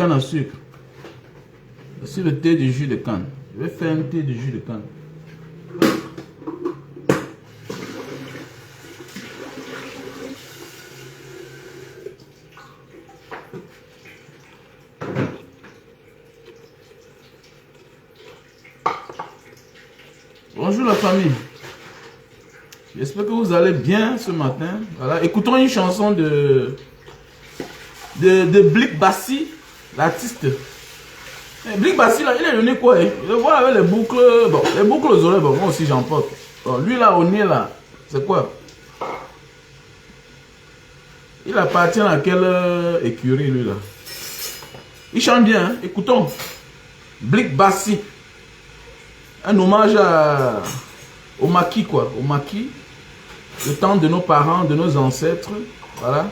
canne à sucre. C'est le thé de jus de canne. Je vais faire un thé de jus de canne. Bonjour la famille. J'espère que vous allez bien ce matin. Voilà. Écoutons une chanson de Blick Bassi, l'artiste. Blick Bassi, là, il est donné quoi? Je le vois avec les boucles. Bon, les boucles aux oreilles, bon, moi aussi j'en porte. Bon, lui là, au nez là, c'est quoi? Il appartient à quelle écurie lui là? Il chante bien, hein? Écoutons. Blick Bassi. Un hommage au maquis quoi, au maquis. Le temps de nos parents, de nos ancêtres. Voilà.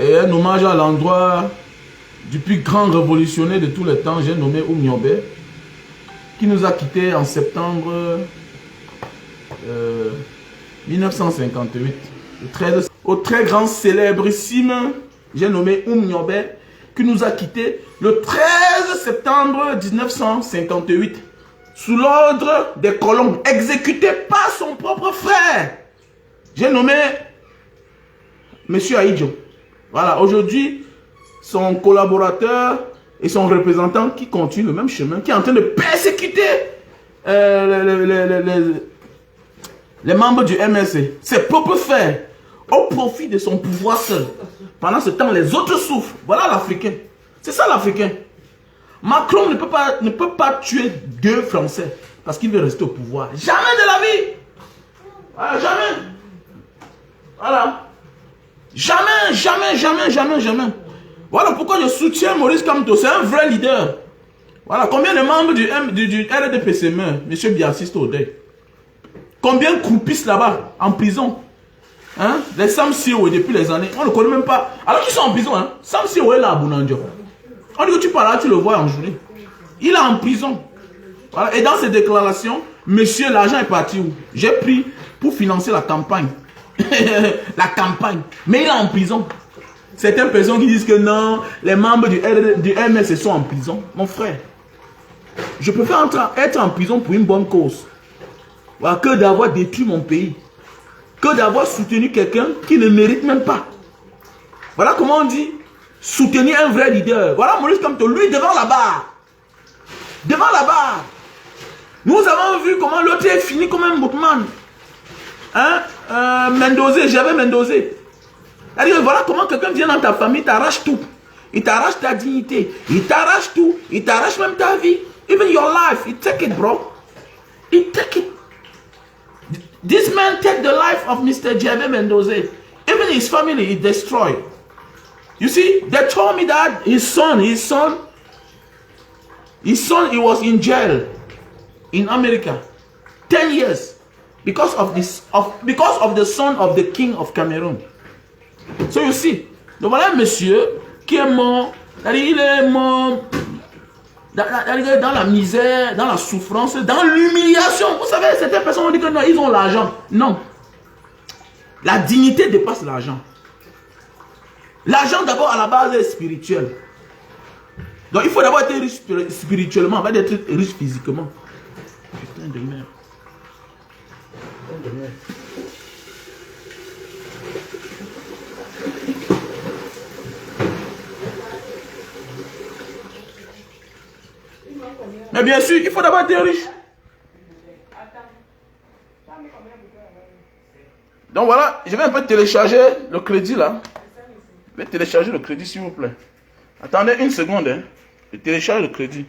Et un hommage à l'endroit du plus grand révolutionnaire de tous les temps, j'ai nommé Oumniobé, qui nous a quittés en septembre 1958. Au très grand célébrissime, j'ai nommé Oumniobé, qui nous a quittés le 13 septembre 1958, sous l'ordre des colons, exécuté par son propre frère. J'ai nommé Monsieur Aïdjo. Voilà, aujourd'hui, son collaborateur et son représentant qui continue le même chemin, qui est en train de persécuter les membres du MSC, ses propres frères, au profit de son pouvoir seul. Pendant ce temps, les autres souffrent. Voilà l'Africain. C'est ça l'Africain. Macron ne peut pas tuer deux Français parce qu'il veut rester au pouvoir. Jamais de la vie. Voilà, jamais. Voilà. Jamais, jamais, jamais, jamais, jamais. Voilà pourquoi je soutiens Maurice Kamto. C'est un vrai leader. Voilà. Combien de membres du RDPC meurent? Monsieur Biassiste Odey. Combien croupissent là-bas, en prison? Hein? Les Sam Siwe depuis les années. On ne connaît même pas. Alors qu'ils sont en prison. Hein? Sam Siwe est là à Bounandio. On dit que tu parles là, tu le vois en journée. Il est en prison. Voilà. Et dans ses déclarations, monsieur, l'argent est parti où? J'ai pris pour financer la campagne. La campagne. Mais il est en prison. Certaines personnes qui disent que non, les membres du MS sont en prison. Mon frère, je préfère être en prison pour une bonne cause. Voilà, que d'avoir détruit mon pays. Que d'avoir soutenu quelqu'un qui ne mérite même pas. Voilà comment on dit soutenir un vrai leader. Voilà Maurice Kamto, lui devant la barre. Devant la barre. Nous avons vu comment l'autre est fini comme un bookman. Hein? Mendozé, j'avais Mendozé. C'est-à-dire, voilà comment quelqu'un vient dans ta famille, t'arrache tout. Il t'arrache ta dignité. Il t'arrache tout. Il t'arrache même ta vie. Even your life. He take it, bro. He take it. This man take the life of Mr. Jabe Mendoza. Even his family, he destroyed. You see, they told me that his son, he was in jail in America 10 years because of the son of the king of Cameroon. So you see, donc voilà un monsieur qui est mort, il est mort dans la misère, dans la souffrance, dans l'humiliation. Vous savez, certaines personnes ont dit que non, ils ont l'argent. Non. La dignité dépasse l'argent. L'argent d'abord à la base est spirituel. Donc il faut d'abord être riche spirituellement avant d'être riche physiquement. Putain de merde. Putain de merde. Mais bien sûr, il faut d'abord être riche. Donc voilà, je vais un peu télécharger le crédit là. Je vais télécharger le crédit s'il vous plaît. Attendez une seconde. Hein. Je télécharge le crédit.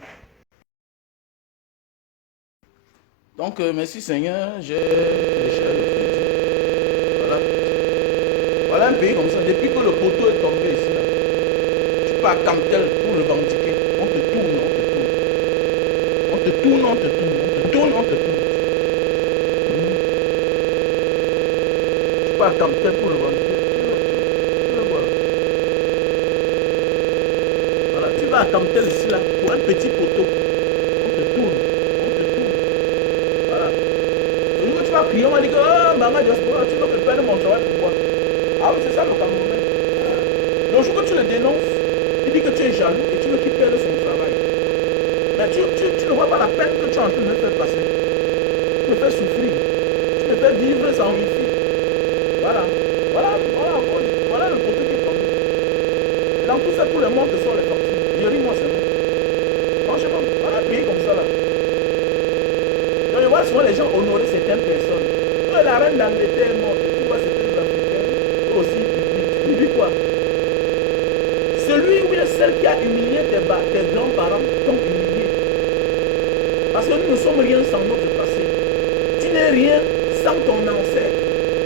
Donc merci Seigneur, voilà un pays comme ça. Depuis que le poteau est tombé ici, là, tu pars à Camtel pour le revendiquer. On te tourne, on te tourne. On te tourne. Tu pars à Camtel pour le revendiquer. Tu le vois. Voilà, tu vas à Camtel ici, là, pour un petit poteau. On te tourne. Voilà. Le jour où tu vas prier, on va dire que oh, maman diaspora, tu veux que je perde mon travail, pourquoi? Ah oui, c'est ça le Camerounais. Le jour que tu le dénonces, Il dit que tu es jaloux et tu veux qu'il perde son travail. Mais tu ne vois pas la peine que tu es en train de me faire passer. Tu me fais souffrir. Tu me fais vivre sans wifi. Voilà. Voilà le côté qui est tombé. Dans tout ça, tout le monde te sort les factures. Je ris, moi, c'est bon. Franchement, on a payé comme ça là. Donc, je vois souvent les gens honorer certaines personnes. La reine d'Angleterre est morte. Tu vois, certaines africaines aussi publiques. Tu dis quoi? Celui ou celle qui a humilié tes grands-parents t'ont humilié. Parce que nous ne sommes rien sans notre passé. Tu n'es rien sans ton ancêtre.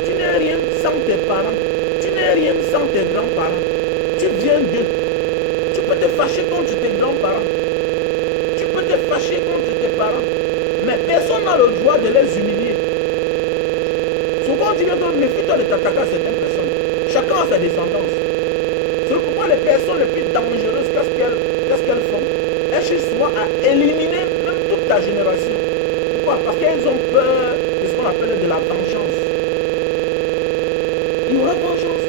Tu n'es rien sans tes parents. Tu n'es rien sans tes grands-parents. Tu viens d'eux. Tu peux te fâcher contre tes grands-parents. Tu peux te fâcher contre tes parents. Mais personne n'a le droit de les humilier. Souvent on dit que méfie-toi de t'attaquer à certaines personnes. Chacun a sa descendance. C'est pourquoi les personnes les plus dangereuses, qu'est-ce qu'elles font? Elles cherchent souvent à éliminer même toute ta génération. Pourquoi? Parce qu'elles ont peur de ce qu'on appelle de la vengeance. Il y aura vengeance.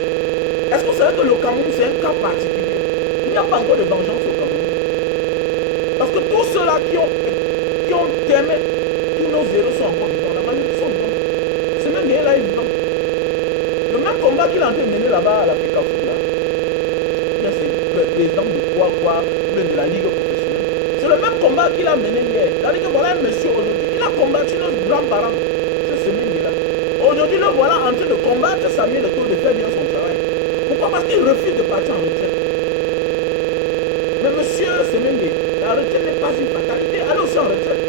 Est-ce que vous savez que le Cameroun c'est un cas particulier? Il n'y a pas encore de vengeance au Cameroun. Parce que tous ceux-là qui ont aimé, tous nos zéros sont encore vivants. La majorité sont vivants. C'est même bien là, ils vivent. Le même combat qu'il a en train de mener là-bas à l'Afrique Foot là. C'est le président de quoi, ou de la Ligue professionnelle. C'est le même combat qu'il a mené hier. C'est-à-dire que voilà un monsieur aujourd'hui, il a combattu nos grands-parents cette semaine-là. Aujourd'hui, le voilà en train de combattre Samuel Eto'o de faire bien son travail. Pourquoi? Parce qu'il refuse de partir en retraite. Mais monsieur Semengue, la retraite n'est pas une fatalité. Allez aussi en retraite.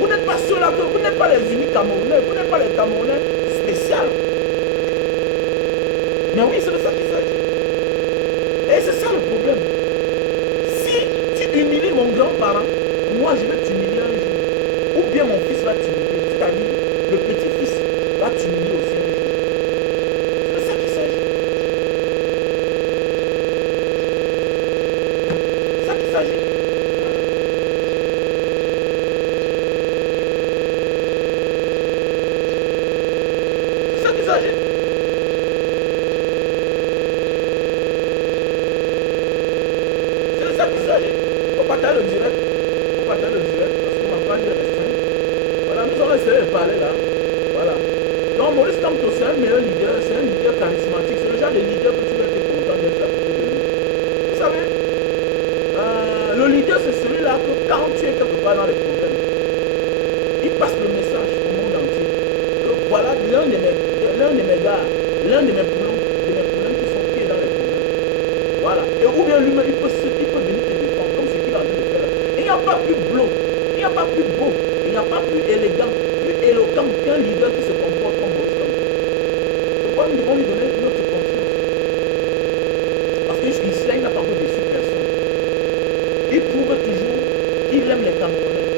Vous n'êtes pas ceux-là, vous n'êtes pas les uniques Camerounais, vous n'êtes pas les Camerounais spéciaux. Mais oui, c'est de ça qu'il s'agit. Et c'est ça le problème. Si tu humilies mon grand-parent, moi je vais t'humilier un jour. Ou bien mon fils va t'humilier. C'est-à-dire, le petit-fils va t'humilier aussi un jour. C'est de ça qu'il s'agit. C'est ça qu'il s'agit. C'est ça qu'il s'agit. Faut partager le direct. Faut partager le direct parce que ma page est restreinte. Voilà, nous allons essayer de parler là. Voilà. Donc Maurice Kamto, c'est un meilleur leader, c'est un leader charismatique. C'est le genre de leader que tu vas être content d'être à côté de lui. Vous savez, le leader c'est celui-là que quand tu es quelque part dans les problèmes, il passe le message au monde entier. Que voilà l'un de mes gars, l'un de mes problèmes qui sont pieds dans les problèmes. Voilà. Et ou bien lui-même, il peut venir te défendre comme ce qu'il est en train de faire là. Il n'y a pas plus blanc, il n'y a pas plus beau, il n'y a pas plus élégant, plus éloquent qu'un leader qui se comporte comme Maurice Kamto. C'est pourquoi nous devons lui donner notre confiance. Parce que jusqu'ici, là, il n'a pas encore déçu personne. Il prouve toujours qu'il aime les Camerounais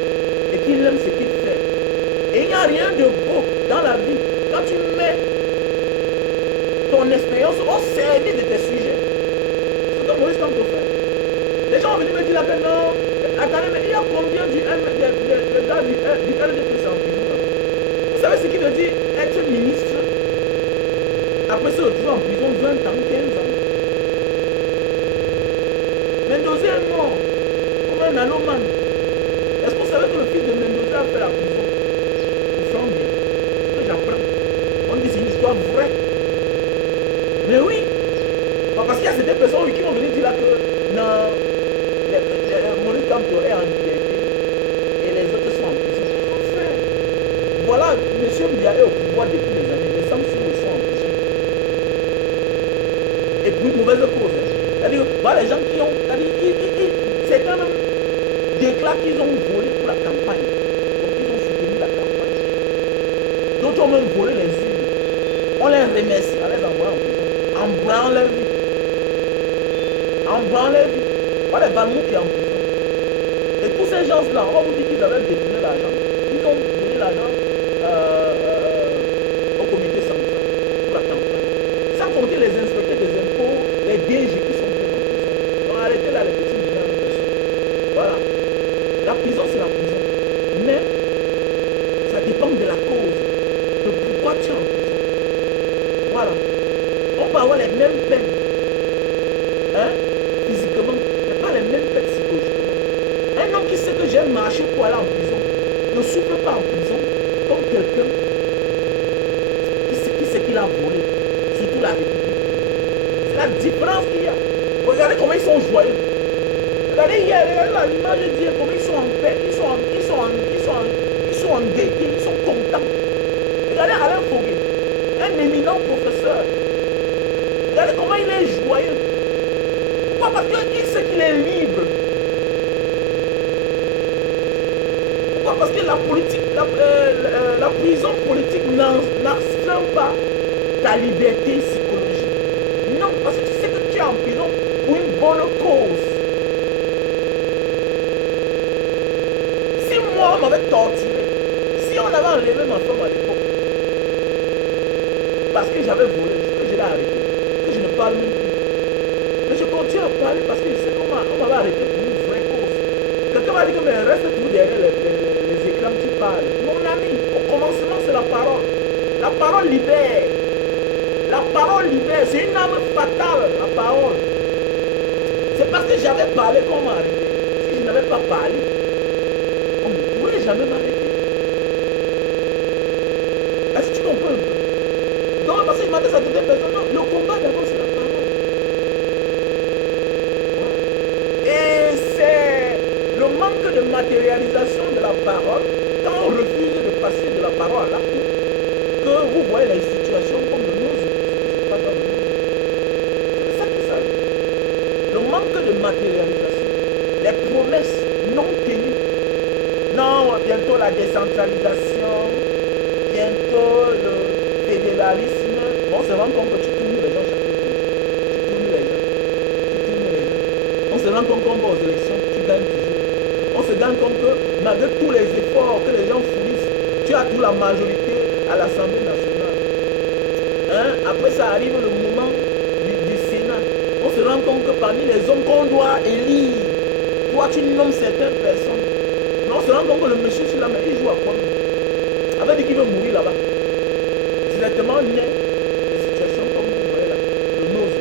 et qu'il aime ce qu'il fait. Et il n'y a rien de beau dans la vie quand tu mets ton expérience au service de tes sujets. C'est comme Maurice Kamto fait. Les gens vont venir me dire là que non, attendez, mais il y a combien du gars du RDP en prison là? Vous savez ce qui veut dire être ministre, après se retrouver en prison 20 ans, 15 ans. Mendoza est mort, comme un anoman. Est-ce que vous savez que le fils de Mendoza a fait la prison? Vous sentez bien, ce que j'apprends. On dit c'est une histoire vraie. Mais oui, parce qu'il y a certaines personnes qui vont venir dire là que non, Maurice Kamto est en liberté et les autres sont en prison. Enfin, voilà, M. Mbia est au pouvoir depuis des années. Les Samsung sont en prison. Et pour une mauvaise cause. C'est-à-dire, voilà les gens qui ont. Certains même déclarent qu'ils ont volé pour la campagne. Donc ils ont soutenu la campagne. D'autres ont même volé les urnes. On les remercie en les envoyant en prison. En branlant leur vie. En branlant leur vie. Voilà les Balmou qui est en prison. Et tous ces gens-là, on va vous dire qu'ils avaient détourné l'argent. Ils ont donné l'argent au comité central pour la campagne. Sans compter les inspecteurs des impôts, les DG qui sont venus en prison. Donc arrêtez là les petits milliards de personnes. Voilà. La prison, c'est la prison. Mais ça dépend de la cause. De pourquoi tu es en prison. Voilà. On peut avoir les mêmes peines. hein, physiquement, mais pas les mêmes faits psychologiquement. Un homme qui sait que j'ai marché pour aller en prison ne souffre pas en prison comme quelqu'un qui sait qu'il a volé, surtout la République. C'est la différence qu'il y a. Regardez comment ils sont joyeux. Regardez hier, regardez l'image d'hier, comment ils sont en paix, ils sont en gaieté, ils sont contents. Regardez Alain Foguet, un éminent professeur. Regardez comment il est joyeux. Pourquoi? Parce qu'il sait qu'il est libre. Pourquoi? Parce que la politique, la prison politique n'astreint pas ta liberté psychologique. Non, parce que tu sais que tu es en prison pour une bonne cause. Si moi, on m'avait torturé, si on avait enlevé ma femme à l'époque, parce que j'avais volé, que je l'ai arrêté, que je ne parle même plus. Mais je continue à parler parce que je sais qu'on m'avait arrêté pour une vraie cause. Quelqu'un m'a dit que mais reste tout derrière les écrans, tu parles. Mon ami, au commencement, c'est la parole. La parole libère. La parole libère. C'est une arme fatale, la parole. C'est parce que j'avais parlé qu'on m'a arrêté. Si je n'avais pas parlé, on ne pourrait jamais m'arrêter. Est-ce que tu comprends? Donc, parce que je m'adresse à toutes les personnes, non, le combat d'abord, c'est la parole. Et c'est le manque de matérialisation de la parole, quand on refuse de passer de la parole à l'acte, que vous voyez les situations comme le nôtre. C'est pas dans le nôtre. C'est de ça qu'il s'agit. Le manque de matérialisation, les promesses non tenues. Non, bientôt la décentralisation, bientôt le fédéralisme. On se rend compte que tu tournes les gens chaque jour. Tu tournes les gens. Tu tournes les gens. On se rend compte qu'on va aux élections, tu gagnes toujours. On se rend compte que malgré tous les efforts que les gens fournissent, tu as toute la majorité à l'Assemblée nationale. Hein? Après ça arrive le moment du Sénat. On se rend compte que parmi les hommes qu'on doit élire, toi tu nommes certaines personnes. Mais on se rend compte que le monsieur sur la main, il joue à quoi? Avec dit qu'il veut mourir là-bas. Directement né des situations comme vous voyez là, le nose.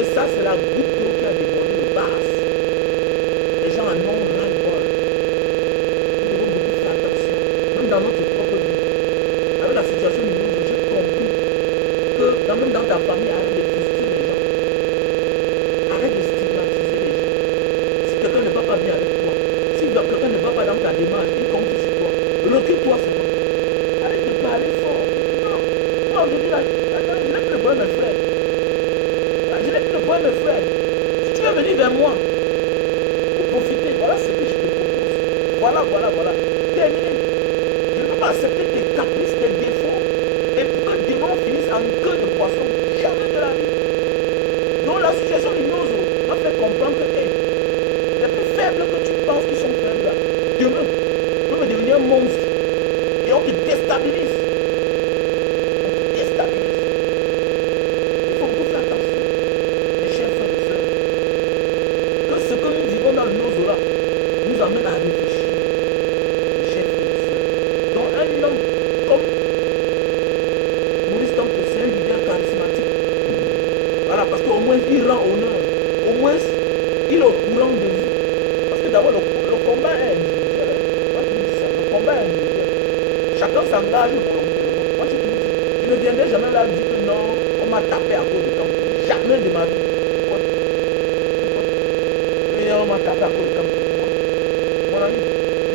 Et ça, c'est la goutte d'eau qui a débordé le vase. Les gens en ont ras-le-bol. Nous devons beaucoup faire attention, même dans notre propre vie. Avec la situation du nose, j'ai compris que même dans ta famille, arrête de frustrer les gens. Arrête de stigmatiser les gens. Si quelqu'un ne va pas bien avec toi, si quelqu'un ne va pas dans ta démarche, il compte sur toi. Recule-toi seulement. Arrête de parler fort. Non. Moi aujourd'hui, je n'ai plus le problème, mes frères. Je n'ai plus le problème, mes frères. Si tu veux venir vers moi, pour profiter, voilà ce que je te propose. Voilà. Terminé. Je ne peux pas accepter tes caprices, tes défauts, et pour que demain on finisse en queue de poisson. Jamais de la vie. Donc la situation du Nozo m'a fait comprendre que les plus faibles que tu penses qu'ils sont faibles là, demain, peuvent devenir un monstre. Et on te déstabilise. On te déstabilise. Il faut beaucoup faire attention, mes chers frères et sœurs. Que ce que nous vivons dans le Nozo là nous amène à réfléchir. Mes chers frères et sœurs. Donc un homme comme Maurice Kamto, c'est un leader charismatique. Voilà, parce qu'au moins il rend honneur. Au moins il est au courant de vous. Parce que d'abord le combat est individuel. Moi je dis ça, le combat est individuel. Chacun s'engage volontairement. Moi je te dis, je ne viendrai jamais là dire que non, on m'a tapé à cause de Kamto. Jamais de ma vie. Pourquoi? Et on m'a tapé à cause de Kamto. Mon ami,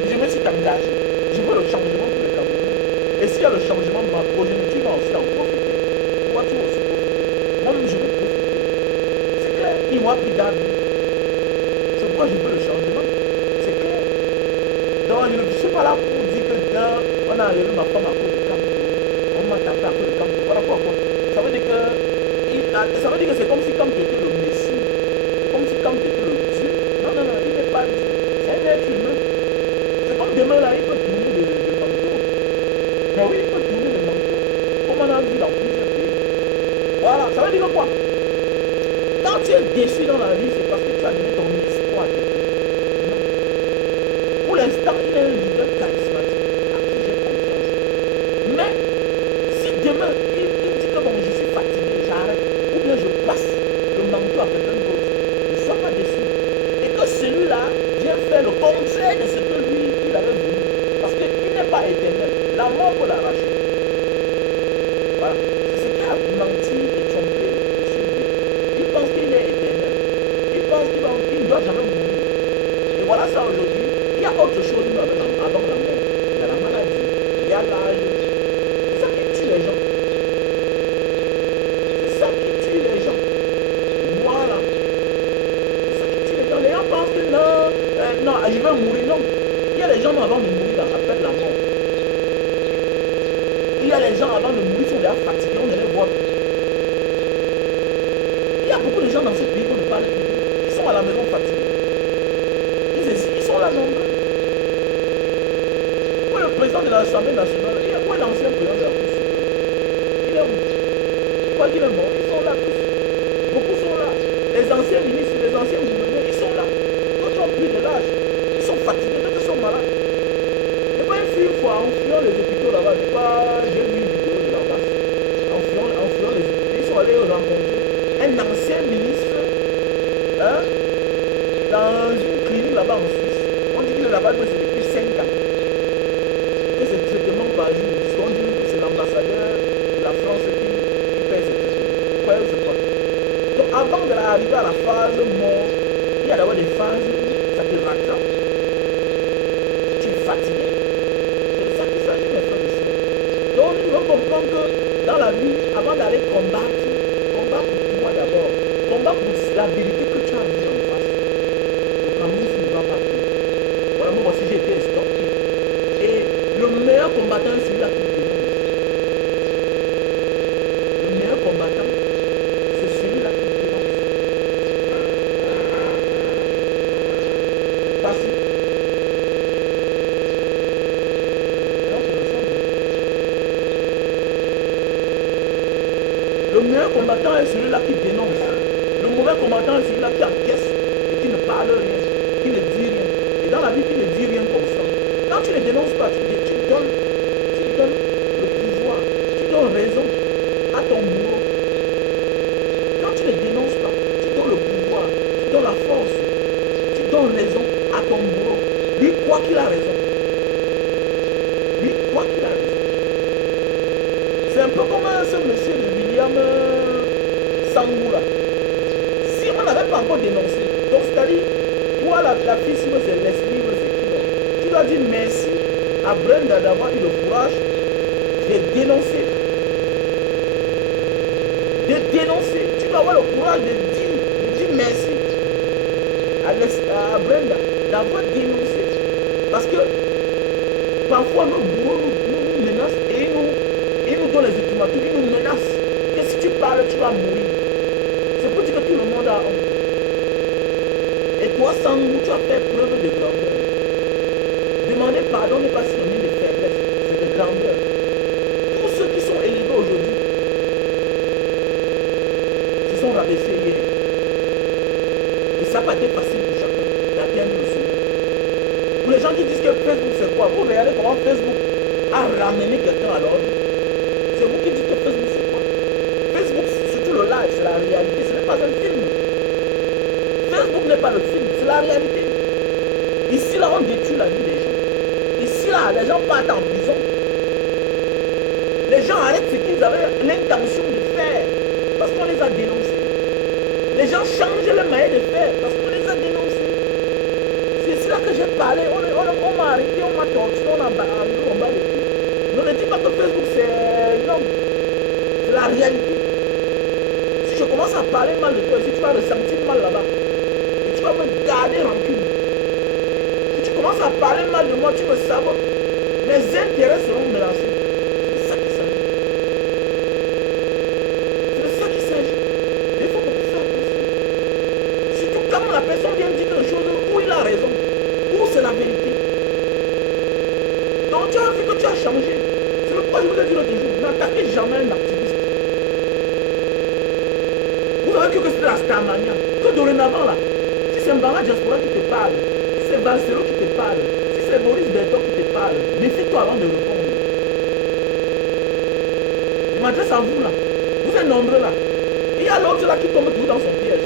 je me suis engagé. Je veux le changement pour les Camerounais. Et s'il y a le changement de ma progéniture, va aussi en profiter. Toi, tu vas aussi profiter. Moi-même, je veux profiter. C'est clair, il m'a pris d'armes. C'est pourquoi je veux le changement. C'est clair. Donc, je ne suis pas là pour dire que non, on a enlevé ma femme à cause de Kamto. On m'a tapé à cause de Kamto. Voilà quoi. Ça veut dire que c'est comme si Kamto était le Messie. Comme si Kamto était le Dieu. Non, il n'est pas Dieu. C'est un être humain. C'est comme demain là, il peut tourner le manteau. Mais oui, il peut tourner le manteau. Comme on a vu dans plusieurs pays. Voilà, ça veut dire quoi? Quand tu es déçu dans la vie, c'est parce que tu as donné ton espoir à quelqu'un. Non. Pour l'instant, il est un leader charismatique à qui j'ai confiance. Mais si demain, il dit que bon, je suis fatigué, j'arrête, ou bien je passe le manteau de faire le contraire de ce que lui, il avait voulu. Parce qu'il n'est pas éternel. La mort peut l'arracher. Voilà. C'est ce qui a menti et trompé sur lui. Il pense qu'il est éternel. Il pense qu'il ne doit jamais mourir. Et voilà ça aujourd'hui. Il y a autre chose avant la mort. Il y a la maladie. Il y a l'âge. C'est ça qui tue les gens. C'est ça qui tue les gens. Voilà. C'est ça qui tue les gens. Les gens pensent que non, je vais mourir. Non. Il y a des gens avant de mourir, ça s'appelle la mort. Il y a les gens avant de mourir, sont déjà fatigués, on ne les voit plus. Il y a beaucoup de gens dans ce pays qu'on ne parle plus. Ils sont à la maison fatigués. Ils sont là nombreux. Où est le président de l'Assemblée nationale? Où est l'ancien président de la Cour suprême? Il est où? Quoi qu'il est mort, ils sont là tous. Beaucoup sont là. Les anciens ministres, les anciens gouverneurs, ils sont là. D'autres ont pris de l'âge. Ils sont fatigués, d'autres sont malades. Et pas une fois, en fuyant les hôpitaux là-bas, j'ai vu une vidéo de la base. En fuyant les hôpitaux, ils sont allés rencontrer un ancien ministre hein, dans une clinique là-bas en Suisse. On dit qu'il est là-bas depuis 5 ans. Et c'est traitement par jour. On dit que c'est l'ambassadeur de la France qui paye ses traitements. Pourquoi je ne sais pas. Donc avant d'arriver à la phase mort, il y a d'abord des phases où ça te rattrape. Tu es fatigué. C'est de ça qu'il s'agit, mes frères et sœurs. Donc nous devons comprendre que dans la vie, avant d'aller combattre, combat pour toi d'abord. Combat pour la vérité que tu as vue en face. Le Cameroun ne va pas plus. Voilà, moi aussi j'ai été stocké. Et le meilleur combattant, c'est celui-là qui dénonce. Le meilleur combattant, c'est celui-là qui dénonce. Facile. Le meilleur combattant est celui-là qui dénonce. Le mauvais combattant est celui-là qui encaisse et qui ne parle rien, qui ne dit rien. Et dans la vie, qui ne dit rien constant. Quand tu ne dénonces pas, tu donnes le pouvoir, tu donnes raison à ton bourreau. Quand tu ne dénonces pas, tu donnes le pouvoir, tu donnes la force, tu donnes raison à ton bourreau. Lui, quoi qu'il a raison. Lui, quoi qu'il a raison. C'est un peu comme ce monsieur de William Sangoula. Si on n'avait pas encore dénoncé, donc c'est-à-dire, toi la fille, si c'est Leslie, c'est qui là? Tu dois dire merci à Brenda d'avoir eu le courage de dénoncer. De dénoncer. Tu dois avoir le courage de dire merci à Brenda d'avoir dénoncé. Parce que parfois nos bourreaux nous menacent et ils nous donnent les ultimatums, ils nous menacent. Que si tu parles, tu vas mourir. C'est pour dire que tout le monde a honte. Et toi, Sangou, tu as fait preuve de grandeur. Demander pardon n'est pas synonyme de faiblesse, c'est de grandeur. Tous ceux qui sont élevés aujourd'hui se sont rabaissés hier. Et ça n'a pas été facile pour chacun d'atteindre le sommet. Pour les gens qui disent que Facebook c'est quoi, vous regardez comment Facebook a ramené quelqu'un à l'ordre. C'est vous qui dites que Facebook c'est quoi. Facebook, surtout le live, c'est la réalité, ce n'est pas un film. Facebook n'est pas le film, c'est la réalité. Ici là, on détruit la vie des gens. Ici là, les gens partent en prison. Les gens arrêtent ce qu'ils avaient l'intention de faire parce qu'on les a dénoncés. Les gens changent leur manière de faire parce qu'on les a dénoncés. C'est là que j'ai parlé. On m'a arrêté, on m'a torturé, on m'a barré, on m'a détruit. Ne dis pas que Facebook c'est non. C'est la réalité. Si je commence à parler mal de toi, si tu vas ressentir mal là-bas, et tu vas me garder rancune. Si tu commences à parler mal de moi, tu me sabotes. Mes intérêts seront menacés. C'est de ça qu'il s'agit. C'est de ça qu'il s'agit. Il faut beaucoup faire attention. Surtout quand la personne vient dire quelque chose où il a raison, où c'est la vérité. Donc tu as vu que tu as changé. C'est pourquoi je vous ai dit l'autre jour, n'attaquez jamais un activiste. Vous savez que c'est de la Starmania. Que dorénavant là, si c'est Mbanga Diaspora qui te parle, si c'est Valsero qui te parle, si c'est Boris Berton qui te parle, méfie-toi avant de répondre. Je m'adresse à vous là. Vous êtes nombreux là. Il y a l'autre là qui tombe toujours dans son piège.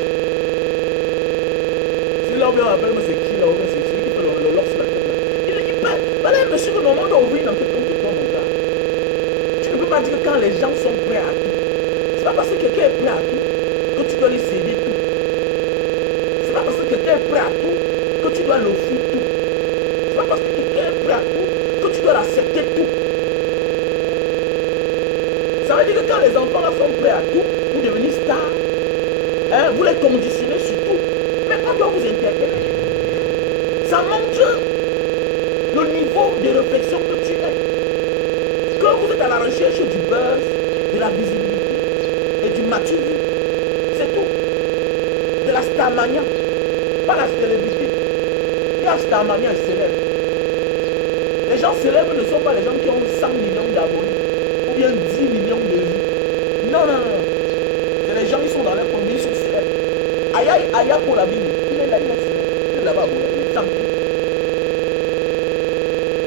Celui-là, on appelle, mais c'est qui là? C'est celui qui Voilà un monsieur que normalement doit ouvrir une enquête contre toi, mon gars. Tu ne peux pas dire que quand les gens sont prêts à tout, c'est pas parce que quelqu'un est prêt à tout que tu dois lui céder tout. C'est pas parce que quelqu'un est prêt à tout que tu dois l'offrir tout. C'est pas parce que quelqu'un est prêt à tout que tu dois l'accepter tout. Ça veut dire que quand les enfants là sont prêts à tout pour devenir stars, hein, vous les conditionnez sur tout. Mais on doit vous interpeller. Ça montre le niveau de réflexion que tu as. Quand vous êtes à la recherche du buzz, de la visibilité et du maturité, c'est tout. De la starmania, pas la célébrité. Il y a starmania et célèbre. Les gens célèbres ne sont pas les gens qui ont 100 millions d'abonnés ou bien 10 millions de vues. Non, non, non. C'est les gens qui sont dans leur commune, ils sont célèbres. Aya pour la Bible, il est là, il est là-bas, il est tranquille.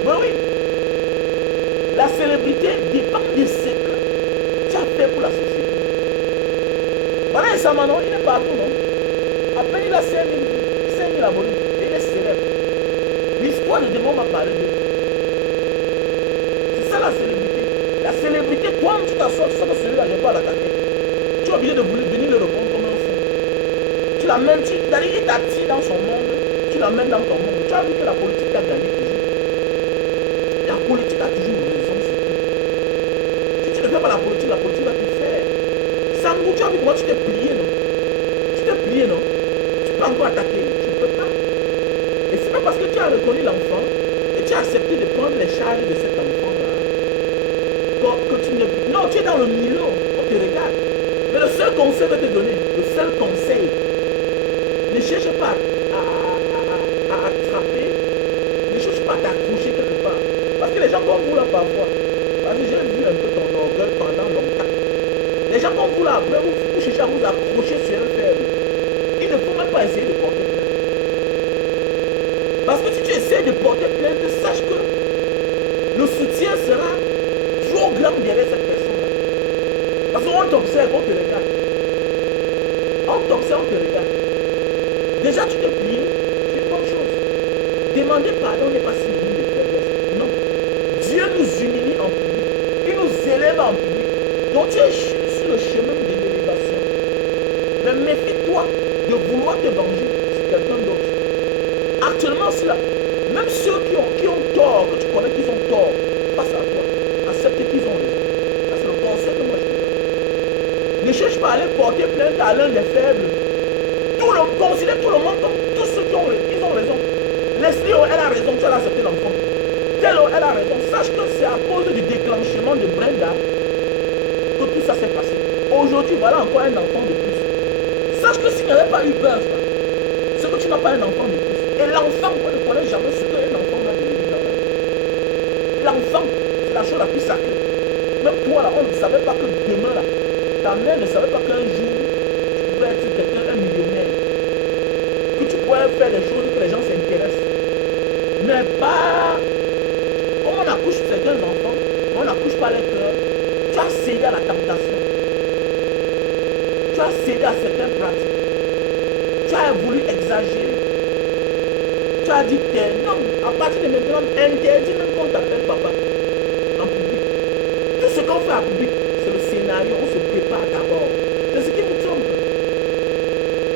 Mais oui, la célébrité dépend de ce que tu as fait pour la société. Voilà un Samanon, il est partout, non? À peine il a 5 000 abonnés, et il est célèbre. L'histoire de Démon m'a parlé de. C'est ça la célébrité. La célébrité, toi, tu t'assois, tu sais que celui-là, je ne vais pas l'attaquer. Tu es obligé de venir le répondre comme un fou. Tu l'amènes, il t'attire dans son monde, tu l'amènes dans ton monde. Tu as vu que la politique t'a gagné toujours. La politique a toujours raison sur tout. Si tu ne fais pas la politique va te faire. Sangou, tu as vu comment tu t'es plié, non? Tu t'es plié, non? Tu peux encore attaquer, tu ne peux pas. Et c'est pas parce que tu as reconnu l'enfant et tu as accepté de prendre les charges de cet enfant-là que tu ne... Non, tu es dans le milieu, on te regarde. Mais le seul conseil que je te donner, le seul conseil, ne cherche pas à attraper, ne cherche pas à t'accrocher quelque part. Parce que les gens comme vous là parfois, parce que j'ai vu un peu ton orgueil pendant longtemps. Les gens comme vous là, après vous cherchez à vous accrocher sur un faible. Il ne faut même pas essayer de porter plainte. Parce que si tu essaies de porter plainte, sache que le soutien sera trop grand derrière cette personne-là. Parce qu'on t'observe, on te regarde. On t'observe, on te regarde. Déjà, tu t'es plié, c'est une bonne chose. Demander pardon n'est pas synonyme de faiblesse. Non. Dieu nous humilie en public. Il nous élève en public. Donc tu es sur le chemin de l'élévation. Mais méfie-toi de vouloir te venger sur quelqu'un d'autre. Actuellement, même ceux qui ont tort, que tu connais qu'ils ont tort, face à toi, accepte qu'ils ont raison. Ça, c'est le conseil que moi je te donne. Ne cherche pas à aller porter plainte à l'un des faibles. Considère tout le monde comme tous ceux qui ont raison. Leslie, elle a raison, tu as accepté l'enfant. Tello, elle a raison. Sache que c'est à cause du déclenchement de Brenda que tout ça s'est passé. Aujourd'hui, voilà encore un enfant de plus. Sache que s'il n'y avait pas eu buzz, c'est que tu n'as pas un enfant de plus. Et l'enfant, on ne connaît jamais ce qu'un enfant va devenir dans la vie. L'enfant, c'est la chose la plus sacrée. Même toi, là, on ne savait pas que demain, là, ta mère ne savait pas qu'un jour, tu pouvais être quelqu'un, un millionnaire. Que tu pourrais faire des choses que les gens s'intéressent. Mais pas... Comme on accouche certains enfants, on n'accouche pas les cœurs. Tu as cédé à la tentation. Tu as cédé à certaines pratiques. Tu as voulu exagérer. Tu as dit non. À partir de maintenant, interdit même qu'on t'appelle papa. En public. Tout ce qu'on fait en public, c'est le scénario. On se prépare d'abord. C'est ce qui vous trompe.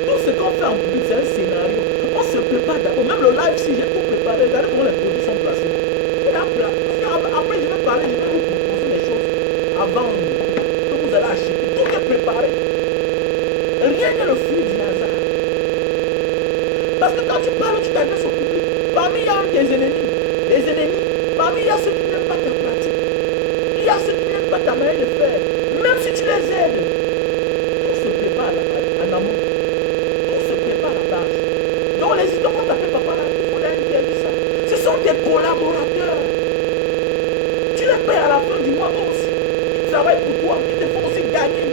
Tout ce qu'on fait en public, c'est un scénario. On se prépare d'abord. Même le live, si j'ai tout préparé, regardez comment les produits sont placés. Après, je vais parler, je vais vous proposer des choses avant que vous allez acheter. Tout est préparé. Rien n'est le fruit du hasard. Parce que quand tu parles, tu t'adresses au public. Parmi il y a tes ennemis. Les ennemis, parmi il y a ceux qui n'aiment pas ta pratique. Il y a ceux qui n'aiment pas ta manière de faire. Même si tu les aides, tout se prépare en amont. Tout se prépare à la base. Donc les histoires qu'on t'appelle papa là, il faut interdire ça. Ce sont tes collaborateurs. Tu les payes à la fin du mois aussi. Ils travaillent pour toi. Ils te font aussi gagner.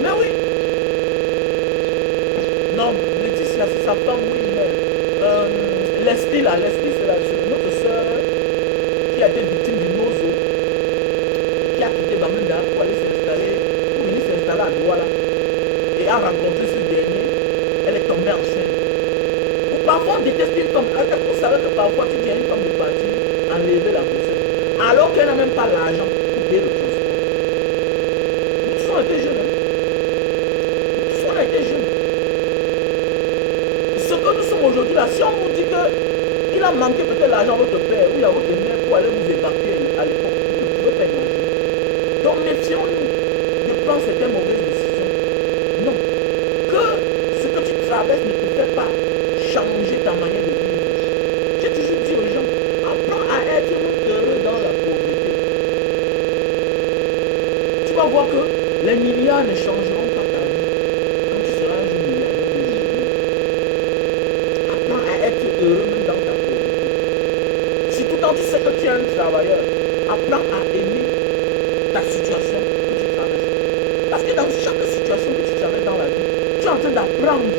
Mais oui. Non, Laetitia, c'est sa femme, oui, mais Leslie là, Leslie c'est notre soeur qui a été victime d'une nozo, qui a quitté Bamenda pour aller s'installer, pour venir s'installer à Douala, et a rencontré ce dernier, elle est tombée enceinte. Parfois, on déteste une femme. Est-ce que vous savez que parfois, tu dis à une femme de partir enlever la grossesse, alors qu'elle n'a même pas l'argent pour payer le transport. Nous tous, on a été jeunes. Hein? Nous tous, on a été jeunes. Ce que nous sommes aujourd'hui là, si on vous dit qu'il a manqué peut-être l'argent à votre père ou à votre mère pour aller vous évacuer à l'époque, vous ne pouvez pas imaginer. Donc, méfions-nous de prendre certaines mauvaises décisions. Non. Que ce que tu traverses ne te fait pas changer ta manière de vivre. J'ai toujours dit aux gens, apprends à être heureux dans la pauvreté. Tu vas voir que les milliards ne changeront pas ta vie quand tu seras un jour milliardaire. Apprends à être heureux même dans ta pauvreté. Surtout quand tu sais que tu es un travailleur, apprends à aimer ta situation que tu traverses. Parce que dans chaque situation que tu traverses dans la vie, tu es en train d'apprendre.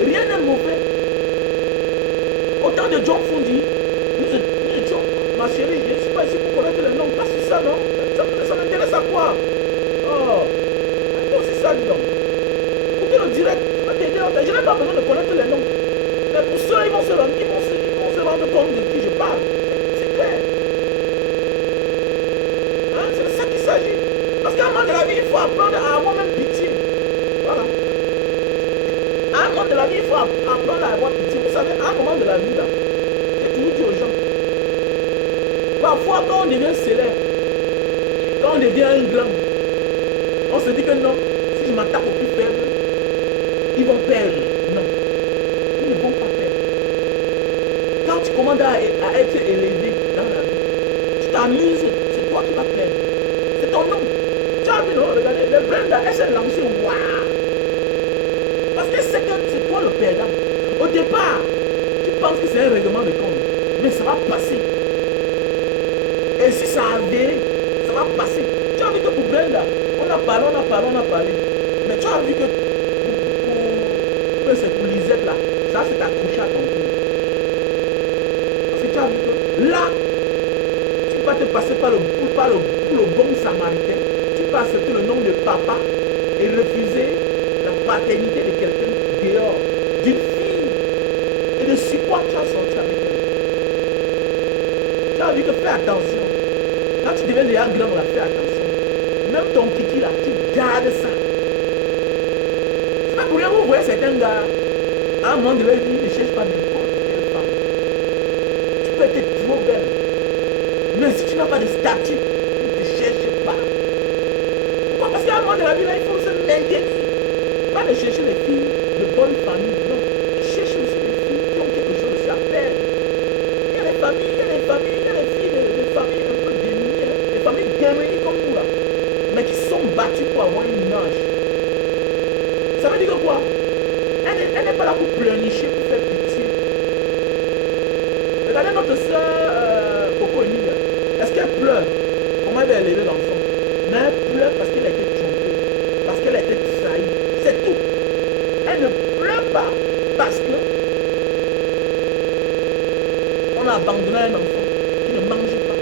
Rien n'est mauvais. Autant de John Fundi, nous étions, ma chérie, je ne suis pas ici pour connaître les noms. Pas si ça, non? Ça m'intéresse à quoi? Oh, c'est ça, dis donc. Écoutez le direct, je n'ai pas besoin de connaître les noms. Mais pour ceux, ils vont se rendre compte de qui je parle. C'est clair. Hein? C'est de ça qu'il s'agit. Parce qu'à un moment de la vie, il faut apprendre à avoir même pitié. Voilà. À un moment de la vie, il faut apprendre à avoir pitié. Vous savez, à un moment de la vie, là, j'ai toujours dit aux gens, parfois quand on devient célèbre, quand on devient un grand, on se dit que non, si je m'attaque aux plus faibles, ils vont perdre. Non, ils ne vont pas perdre. Quand tu commandes à être élevé dans la vie, tu t'amuses, c'est toi qui vas perdre. C'est ton nom. Tu as vu, non? Regardez, le Brenda, elle s'est lancée, waouh! Parce qu'elle sait que c'est toi le perdant. Au départ, tu penses que c'est un règlement de compte, mais ça va passer. Et si ça a avéré, ça va passer. Tu as vu que pour Brenda, on a parlé. Mais tu as vu que pour Lisette là, ça s'est accroché à ton cou. Parce que tu as vu que là, tu vas te passer pour le bon samaritain. Tu peux accepter le nom de papa et refuser la paternité de quelqu'un dehors, d'une fille. Et de sur quoi tu as sorti avec elle. Tu as vu que fais attention. Quand tu deviens déjà grand, là, fais attention. Même ton kiki là, tu gardes ça. C'est pas pour rien que vous voyez certains gars, à un moment de leur vie, ils ne cherchent pas n'importe quelle femme. Tu peux être trop belle. Mais si tu n'as pas de statut, ils ne te cherchent pas. Pourquoi? Parce qu'à un moment de la vie, là, il faut se maintenir. Pas de chercher les filles de bonne famille. Non. Ils cherchent aussi les filles qui ont quelque chose à faire. Il y a les familles, il y a les filles de familles un peu démunies, hein, des familles démunies comme nous là, mais qui sont battues pour avoir une image. Ça veut dire que quoi? Elle n'est pas là pour pleurnicher, pour faire pitié. Regardez notre soeur Coco Emilia. Est-ce qu'elle pleure? Comment elle va élever l'enfant? Mais elle pleure parce qu'elle a été trompée, parce qu'elle a été trahie. C'est tout. Elle ne pleure pas parce que on a abandonné un enfant qui ne mange pas.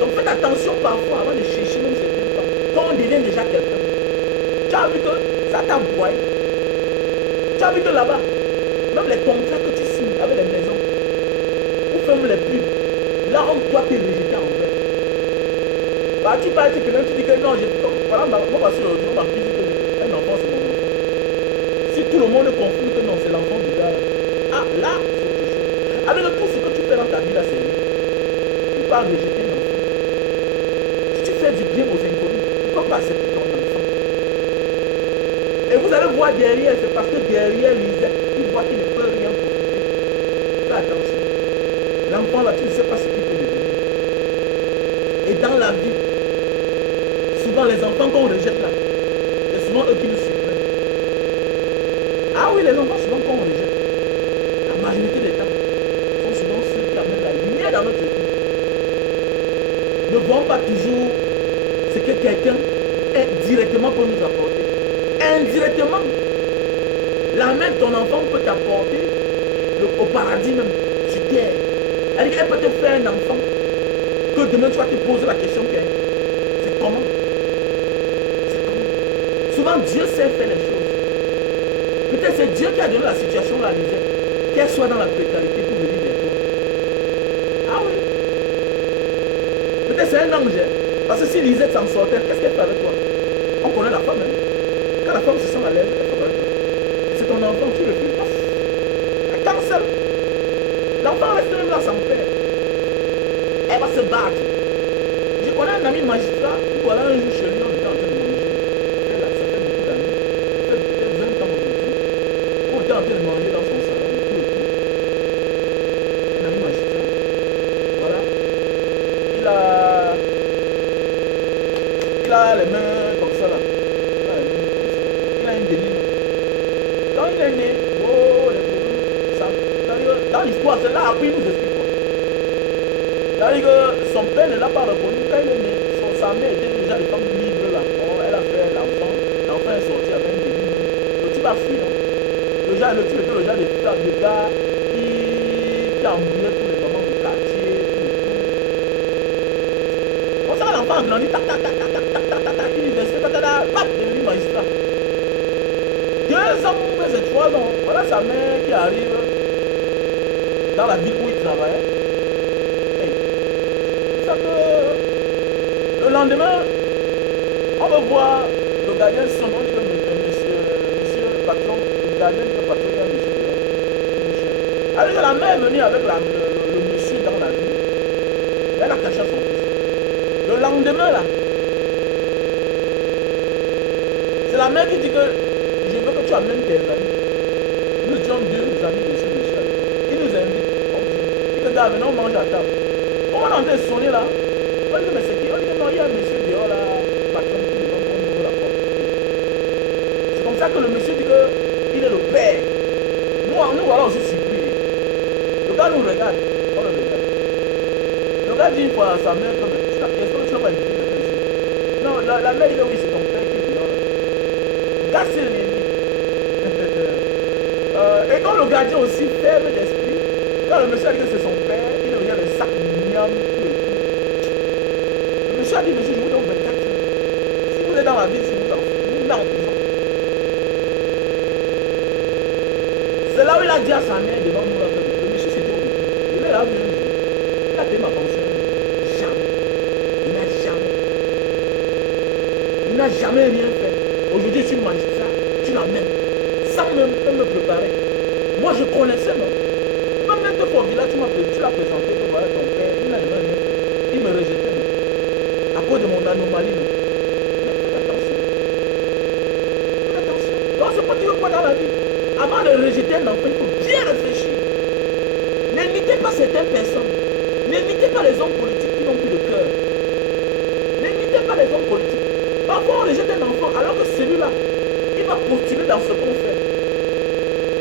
Donc faites attention parfois avant de chercher même certaines femmes. Quand on devient déjà quelqu'un, tu as vu que ça t'a broyé. Tu as vu que là-bas, même les contrats que tu signes avec les maisons, ou même les pubs, là on doit te rejeter en vrai. Bah, tu parles, tu dis que non, voilà, moi parce que aujourd'hui on m'a dit que un enfant c'est mon enfant. Si tout le monde confirme que non, c'est l'enfant du gars, ah là, c'est autre chose. Alors tout ce que tu fais dans ta vie là, c'est bien. Tu peux rejeter un enfant. Si tu fais du bien aux inconnus, tu ne peux pas accepter ton enfant. Et vous allez voir derrière, c'est parce que derrière Lisette, il voit qu'il ne peut rien profiter. Fais attention. L'enfant là, tu ne sais pas ce qu'il peut devenir. Et dans la vie, souvent les enfants qu'on rejette là, c'est souvent eux qui nous surprennent. Ah oui, les enfants souvent qu'on rejette, la majorité des temps, sont souvent ceux qui amènent la lumière dans notre vie. Ne voyons pas toujours ce que quelqu'un est directement pour nous apporter. Indirectement, la mère de ton enfant peut t'apporter au paradis même, sur terre. Elle peut te faire un enfant que demain tu vas te poser la question c'est comment? C'est comment? Souvent Dieu sait faire les choses. Peut-être c'est Dieu qui a donné la situation à Lisette. Qu'elle soit dans la précarité pour venir vers toi. Ah oui. Peut-être c'est un ange. Parce que si Lisette s'en sortait, qu'est-ce qu'elle fait avec toi? On connaît la femme. Hein? Quand la femme se sent à l'aise, elle fait avec toi. C'est ton enfant, tu refuses. Elle cancelle. L'enfant reste même là sans père. Elle va se battre. Je connais un ami magistrat, voilà un jour chez lui, on était en train de manger. Ça fait beaucoup d'années. Ça fait peut-être 20 ans aujourd'hui. On était en train de manger dans son salon. Un ami magistrat. Voilà. Il a les mains comme ça là. Il a un délire. Quand il est né, oh les problèmes. Dans l'histoire, c'est là après il nous explique quoi. C'est-à-dire que son père ne l'a pas reconnu. Quand il est né, sa mère était déjà une femme libre là. Bon, elle a fait l'enfant. L'enfant est sorti avec un début. Le type a fui. Hein. Le type était le genre de gars qui embrouillait tous les mamans du quartier. Comme ça, l'enfant a grandi. Tac, tac, tac, tac, tac, tac, tac, tac, tac, université, tac, tac, tac, tac, devenu magistrat. 2 ans, mais c'est 3 ans. Voilà sa mère qui arrive dans la ville où il travaillait. Le lendemain, on va voir le gardien, son nom, monsieur le patron, le gardien du patron, il y a monsieur. Alors la mère est venue avec le monsieur dans la ville. Elle a caché son fils. Le lendemain, là, c'est la mère qui dit que je veux que tu amènes tes amis. Nous étions 2 amis de ce monsieur. Il nous invite. Il dit que gars, maintenant on mange à table. On va entrer sonner là. On dit mais c'est qui? On dit non, il y a un monsieur dehors là, patron qui demande qu'on ouvre la porte. C'est comme ça que le monsieur dit qu'il est le père. Nous voilà aussi surpris. Le gars nous regarde. On le regarde. Le gars dit une fois à sa mère comme est-ce que tu n'as pas invité quelqu'un ici? Non, la mère dit que oui, c'est ton père qui est dehors là. Le gars c'est l'ennemi. Et quand le gardien aussi ferme d'esprit, quand le monsieur a dit que c'est son père, il devient le sac miam. Le monsieur a dit, monsieur, je vous donne 24 jours. Si vous êtes dans la ville, si vous met en prison. C'est là où il a dit à sa mère devant nous, là, le monsieur s'était occupé. Il est là, vu un jour. Il a payé ma pension. Jamais. Il n'a jamais rien fait. Aujourd'hui, je suis magistrat. Tu l'amènes. Sans même me préparer. Moi, je connaissais, non? Même 2 fois au village, tu l'as présenté, que voilà ton père, il n'a jamais rien fait. Il me rejetait, non? À cause de mon anomalie, non? Mais faites attention. Faites attention. Donc, c'est pas dire quoi dans la vie. Avant de rejeter un enfant, il faut bien réfléchir. N'imitez pas certaines personnes. N'imitez pas les hommes politiques qui n'ont plus de cœur. N'imitez pas les hommes politiques. Parfois, on rejette un enfant alors que celui-là, il va postuler dans ce qu'on fait.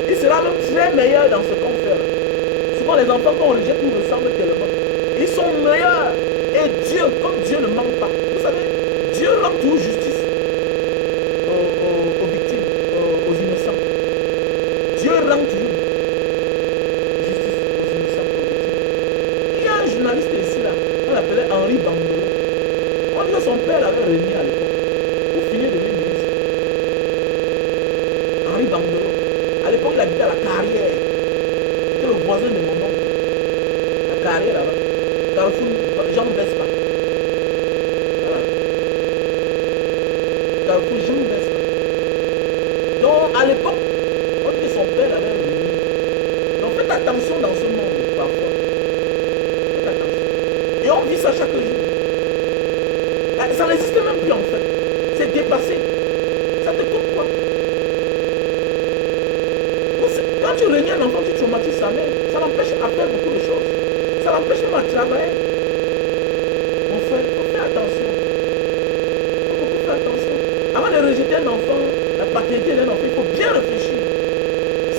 Il sera même très meilleur dans ce qu'on fait. Souvent, les enfants, quand on rejette, nous ressemblent tellement. Ils sont meilleurs. Et Dieu, comme Dieu ne manque pas. Vous savez, Dieu rend toujours justice aux victimes, aux innocents. Dieu rend toujours justice aux innocents, aux victimes. Il y a un journaliste ici, là, on l'appelait Henri Bambolo. On dit que son père l'avait réuni à l'époque pour finir de devenir ministre. Henri Bambolo. À l'époque, il habitait à la Carrière. C'était le voisin de mon oncle. La Carrière là-bas. Carrefour Jean Vespa. Voilà. Carrefour Jean Vespa. Donc, à l'époque, on dit que son père l'avait réuni. Donc, faites attention dans ce monde, parfois. Faites attention. Et on vit ça chaque jour. Ça n'existe même plus en fait. C'est dépassé. Ça te coûte quoi? Quand tu réunis un enfant, tu traumatises sa mère. Ça l'empêche à faire beaucoup de choses. Ça l'empêche même à travailler. Mon frère, il faut faire attention. Il faut beaucoup faire attention. Avant de rejeter un enfant, la paternité d'un enfant, il faut bien réfléchir.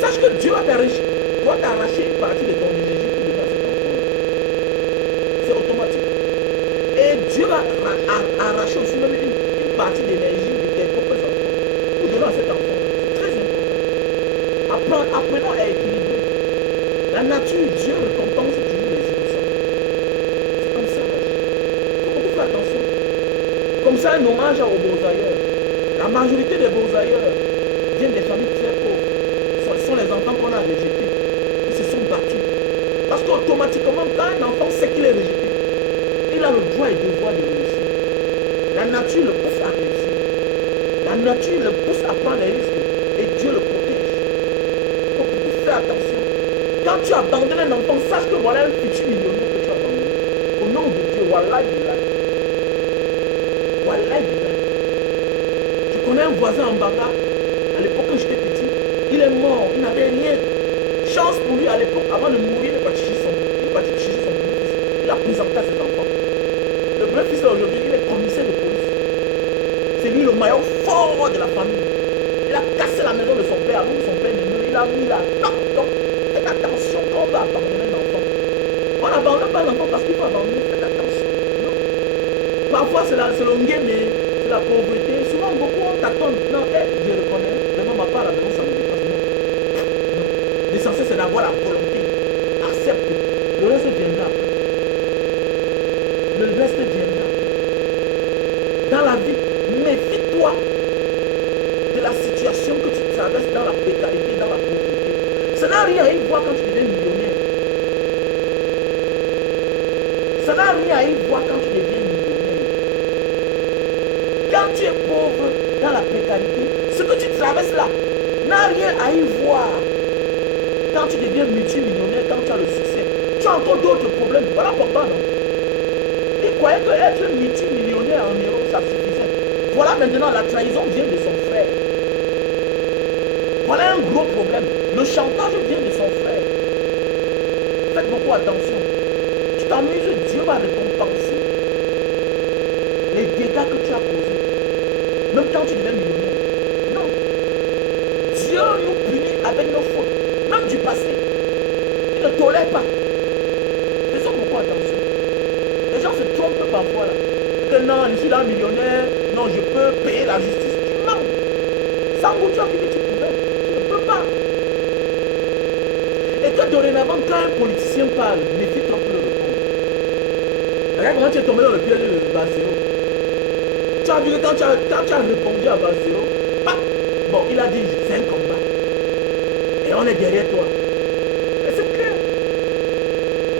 Sache que Dieu doit t'arracher une partie de ton énergie pour donner à cet enfant. C'est automatique. Et Dieu va arracher aussi même une partie d'énergie de tes propres enfants pour donner à cet enfant. C'est très important. Apprenons à équilibrer. La nature, Dieu récompense toujours les innocents. C'est comme ça. Il faut beaucoup faire attention. Comme ça, un hommage aux beaux ailleurs. La majorité des beaux ailleurs viennent des familles très pauvres. sont les enfants qu'on a rejetés. Ils se sont battus. Parce qu'automatiquement, quand un enfant sait qu'il est rejeté, il a le droit et le devoir de réussir. La nature le pousse à réussir. La nature le pousse à prendre des risques. Et Dieu le protège. Il faut beaucoup faire attention. Quand tu abandonnes un enfant, sache que voilà un futur millionnaire que tu as abandonné. Au nom de Dieu, voilà Bilal. Voilà Bilal. Je connais un voisin en Banga. À l'époque où j'étais petit, il est mort, il n'avait rien. Chance pour lui à l'époque, avant de mourir, il est parti chercher son petit-fils. Il a présenté à ses enfants. Le premier fils aujourd'hui, il est commissaire de police. C'est lui le maillon fort de la famille. Il a cassé la maison de son père, alors que son père est mort. Il a mis la tente. Donc, faites attention quand on va abandonner un enfant. On n'abandonne pas l'enfant parce qu'il faut abandonner. Faites attention. Non. Parfois, c'est le game, mais c'est la pauvreté. Souvent, beaucoup on t'attend. Non, je reconnais. Vraiment, ma part, la maison, ça me dépasse. Non. Non. L'essentiel, c'est d'avoir la volonté. Accepte. Le reste viendra après. Le reste viendra. Dans la vie, méfie-toi de la situation que tu traverses dans la précarité, dans la pauvreté. Ça n'a rien à y voir quand tu deviens millionnaire. Ça n'a rien à y voir quand tu deviens millionnaire. Quand tu es pauvre dans la précarité, ce que tu traverses là n'a rien à y voir. Quand tu deviens multimillionnaire, quand tu as le succès, tu as encore d'autres problèmes. Voilà pourquoi, non? Il croyait que être multimillionnaire en euros, ça suffisait. Voilà maintenant la trahison vient de son frère. Voilà un gros problème. Le chantage vient de son frère. Faites beaucoup attention. Tu t'amuses, Dieu va récompenser les dégâts que tu as causés. Même quand tu deviens millionnaire. Non. Dieu nous punit avec nos fautes. Même du passé. Il ne tolère pas. Faisons beaucoup attention. Les gens se trompent parfois là. Que non, je suis là millionnaire. Non, je peux payer la justice. Tu mens. Sans goût, tu as vu que tu pouvais. Tu ne peux pas. Et que dorénavant, quand un politicien parle, méfie-toi pour le répondre. Regarde comment tu es tombé dans le piège de Bassero. Tu as vu que quand tu as répondu à Bassero, bon, il a dit c'est un combat. Et on est derrière toi. Et c'est clair.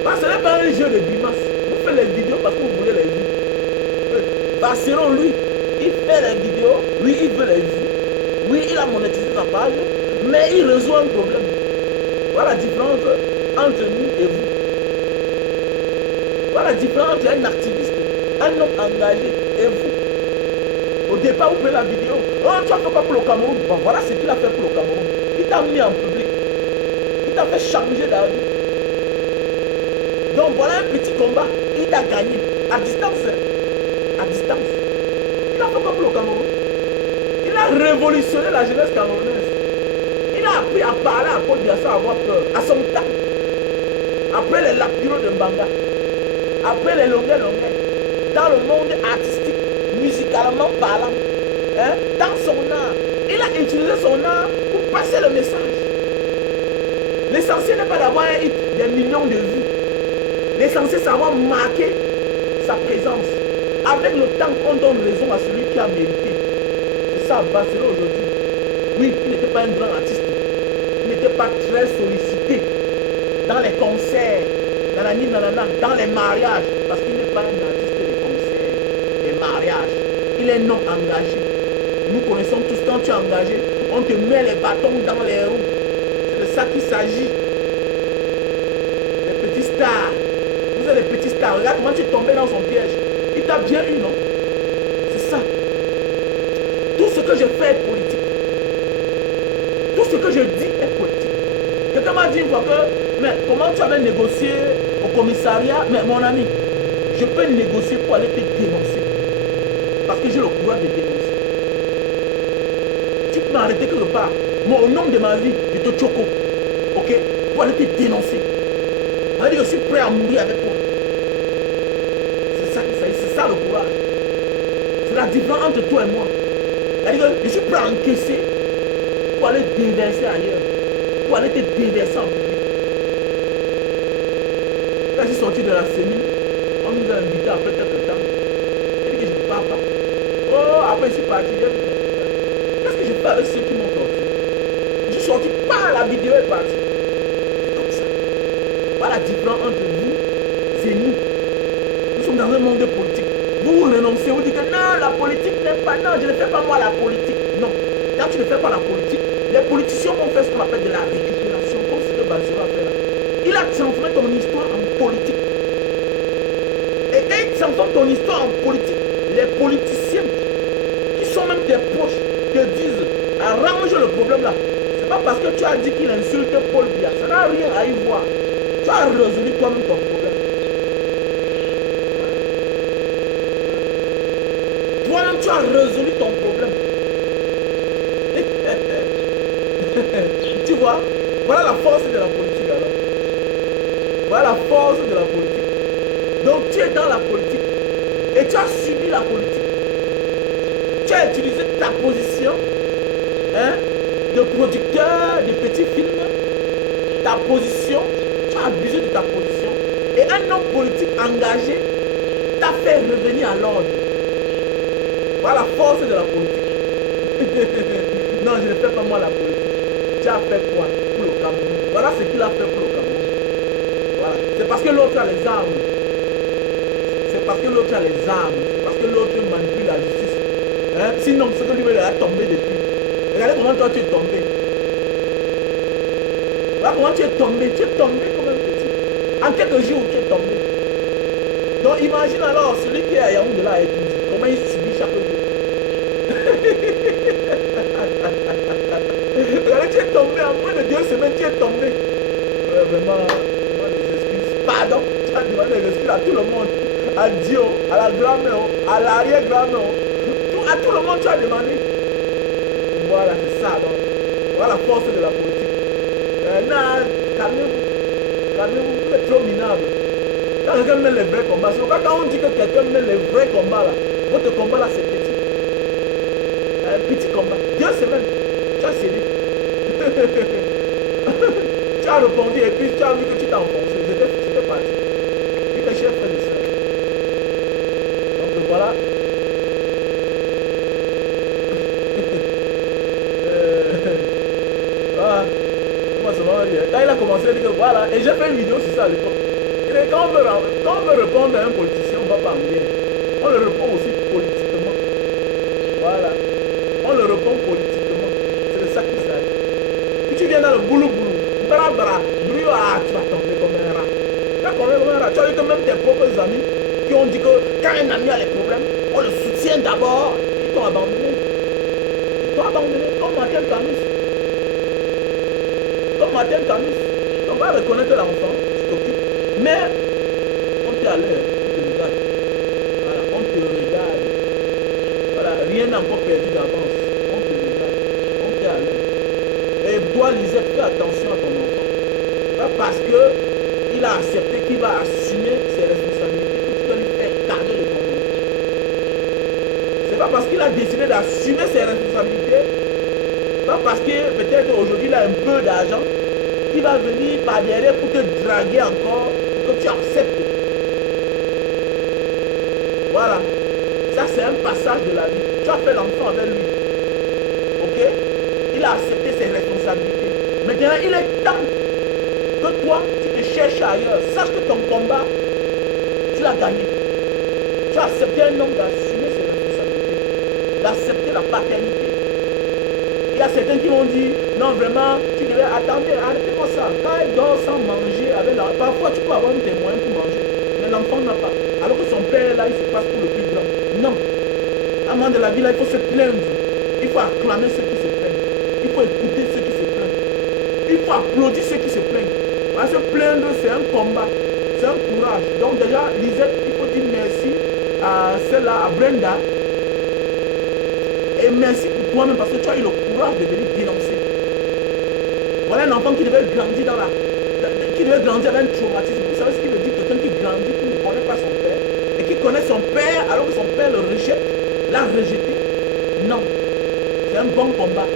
Parce que ce n'est pas un jeu de grimace. Vous faites les vidéos parce que vous voulez les vues. Bassero, lui, il fait les vidéos. Oui, il veut les vues. Oui, il a monétisé sa page. Mais il résout un problème. Voilà la différence entre nous et vous. Voilà la différence entre un activiste, un homme engagé et vous. Au départ, vous prenez la vidéo. Oh, tu as fait quoi pour le Cameroun? Bon, voilà ce qu'il a fait pour le Cameroun. Il t'a mis en public. Il t'a fait changer d'avis. Donc voilà un petit combat. Il t'a gagné. À distance. À distance. Il a fait quoi pour le Cameroun? Il a révolutionné la jeunesse camerounaise. Il a appris à parler à Paul Biya sans avoir peur. À son temps. Après les lapiros de Mbanga. Après les longueurs. Dans le monde artistique, musicalement parlant. Hein, dans son art. Il a utilisé son art pour passer le message. L'essentiel n'est pas d'avoir un hit, des millions de vues. L'essentiel, c'est d'avoir marqué sa présence. Avec le temps, on donne raison à celui qui a mérité. C'est ça, Bassero aujourd'hui. Oui, il n'était pas un grand artiste. Il n'était pas très sollicité dans les concerts, dans les mariages. Parce qu'il n'est pas un artiste des concerts, des mariages. Il est non engagé. Nous connaissons tous, quand tu es engagé, on te met les bâtons dans les roues. C'est de ça qu'il s'agit. Les petits stars. Vous êtes les petits stars. Regarde comment tu es tombé dans son piège. Il t'a bien eu, non? C'est ça. Tout ce que je fais est politique. Tout ce que je dis est politique. Quelqu'un m'a dit une fois que, mais comment tu avais négocié au commissariat? Mais mon ami, je peux négocier pour aller te dénoncer. Parce que j'ai le pouvoir de dénoncer. Tu peux m'arrêter quelque part. Moi, au nom de ma vie, je te choco. Ok? Pour aller te dénoncer. C'est-à-dire que je suis prêt à mourir avec toi. C'est ça le courage. C'est la différence entre toi et moi. C'est-à-dire que je suis prêt à encaisser pour aller déverser ailleurs. Pour aller te déverser en public. Quand je suis sorti de la cellule, on nous a invités après quelques temps. J'ai dit que je ne pars pas. Oh, après je suis parti. Qu'est-ce que je fais avec ceux qui m'ont torturé? Je sorti, pas la vidéo est partie. C'est comme ça. Voilà la différence entre vous et nous. Nous sommes dans un monde politique. Vous renoncez, vous dites que non, la politique n'est pas... Non, je ne fais pas moi la politique. Non. Quand tu ne fais pas la politique, les politiciens vont faire ce qu'on appelle de la récupération, comme ce que Bazoum a fait là. Il a transformé ton histoire en politique. Et quand il transforme ton histoire en politique, les politiciens, qui sont même tes proches, te disent, arrange le problème là. C'est pas parce que tu as dit qu'il insulte Paul Biya. Ça n'a rien à y voir. Tu as résolu toi-même ton problème. Toi-même, tu as résolu ton problème. Tu vois, voilà la force de la politique alors. Voilà la force de la politique. Donc tu es dans la politique et tu as subi la politique. Tu as utilisé ta position de producteur de petits films, ta position, tu as abusé de ta position. Et un homme politique engagé t'a fait revenir à l'ordre. Voilà la force de la politique. Non, je ne fais pas moi la politique. Tu as fait quoi pour le Cameroun? Voilà ce qu'il a fait pour le Cameroun. Voilà. C'est parce que l'autre a les armes. C'est parce que l'autre a les armes. C'est parce que l'autre manipule la justice. Sinon, ce que lui il a tombé depuis. Regardez comment toi tu es tombé. Voilà comment tu es tombé. Tu es tombé comme un petit. En quelques jours, tu es tombé. Donc imagine alors celui qui est à Yaoundé là et comment il subit chaque jour. Regardez, tu es tombé en moins de 2 semaines, tu es tombé. Vraiment, les excuses. Pardon, tu as demandé des excuses à tout le monde. À Dieu, à la grand-mère, à l'arrière-grand-mère. À tout le monde, tu as demandé. Voilà, c'est ça. Donc. Voilà la force de la politique. Non, calmez-vous. Calmez-vous, vous êtes trop minable. Quand quelqu'un met les vrais combats, c'est pourquoi quand on dit que quelqu'un met les vrais combats là, votre combat là c'est petit. Un petit combat. 2 semaines, tu as cédé. Tu as répondu et puis tu as vu que tu t'es enfoncé. J'étais parti. Puis mes chers frères et sœurs. Donc voilà. Voilà. Quand il a commencé, il a dit que voilà. Et j'ai fait une vidéo sur ça à l'époque. Quand on veut répondre à un politicien, on ne va pas en guerre. On le répond aussi politiquement. Voilà. On le répond politiquement. C'est de ça qu'il s'agit. Si tu viens dans le boulou-boulou, bra, tu vas tomber comme un rat. Tu vas tomber comme un rat. Tu as vu que même tes propres amis qui ont dit que quand un ami a les problèmes, on le soutient d'abord. Ils t'ont abandonné. Ils t'ont abandonné comme Martin Camus. Comme Martin Camus. On va reconnaître l'enfant, tu t'occupes. Mais on t'est à l'heure, on te regarde. Voilà, on te regarde. Voilà, rien n'est encore perdu d'avance. On te regarde, on t'est à l'heure. Et toi, Lisette, fais attention à ton enfant. Pas parce qu'il a accepté qu'il va assumer ses responsabilités que tu dois lui faire cadeau de ton enfant. C'est pas parce qu'il a décidé d'assumer ses responsabilités, pas parce que peut-être aujourd'hui il a un peu d'argent, qui va venir par derrière pour te draguer encore, pour que tu acceptes. Voilà. Ça, c'est un passage de la vie. Tu as fait l'enfant avec lui. Ok? Il a accepté ses responsabilités. Maintenant, il est temps que toi, tu te cherches ailleurs. Sache que ton combat, tu l'as gagné. Tu as accepté un homme d'assumer ses responsabilités, d'accepter la paternité. Il y a certains qui vont dire, non vraiment, tu devais attendre, arrêtez pas ça. Quand elle dort sans manger, avec la... parfois tu peux avoir un témoin pour manger, mais l'enfant n'a pas. Alors que son père là, il se passe pour le plus grand. Non. À un moment de la vie là, il faut se plaindre. Il faut acclamer ceux qui se plaignent. Il faut écouter ceux qui se plaignent. Il faut applaudir ceux qui se plaignent. Parce que se plaindre, c'est un combat. C'est un courage. Donc déjà, Lisette, il faut dire merci à celle-là, à Brenda. Et merci pour toi-même parce que tu as eu le courage de venir dénoncer. Voilà un enfant qui devait grandir dans la... qui devait grandir avec un traumatisme. Vous savez ce qu'il veut dire? Quelqu'un qui grandit, qui ne connaît pas son père. Et qui connaît son père alors que son père le rejette, l'a rejeté. Non. C'est un bon combat.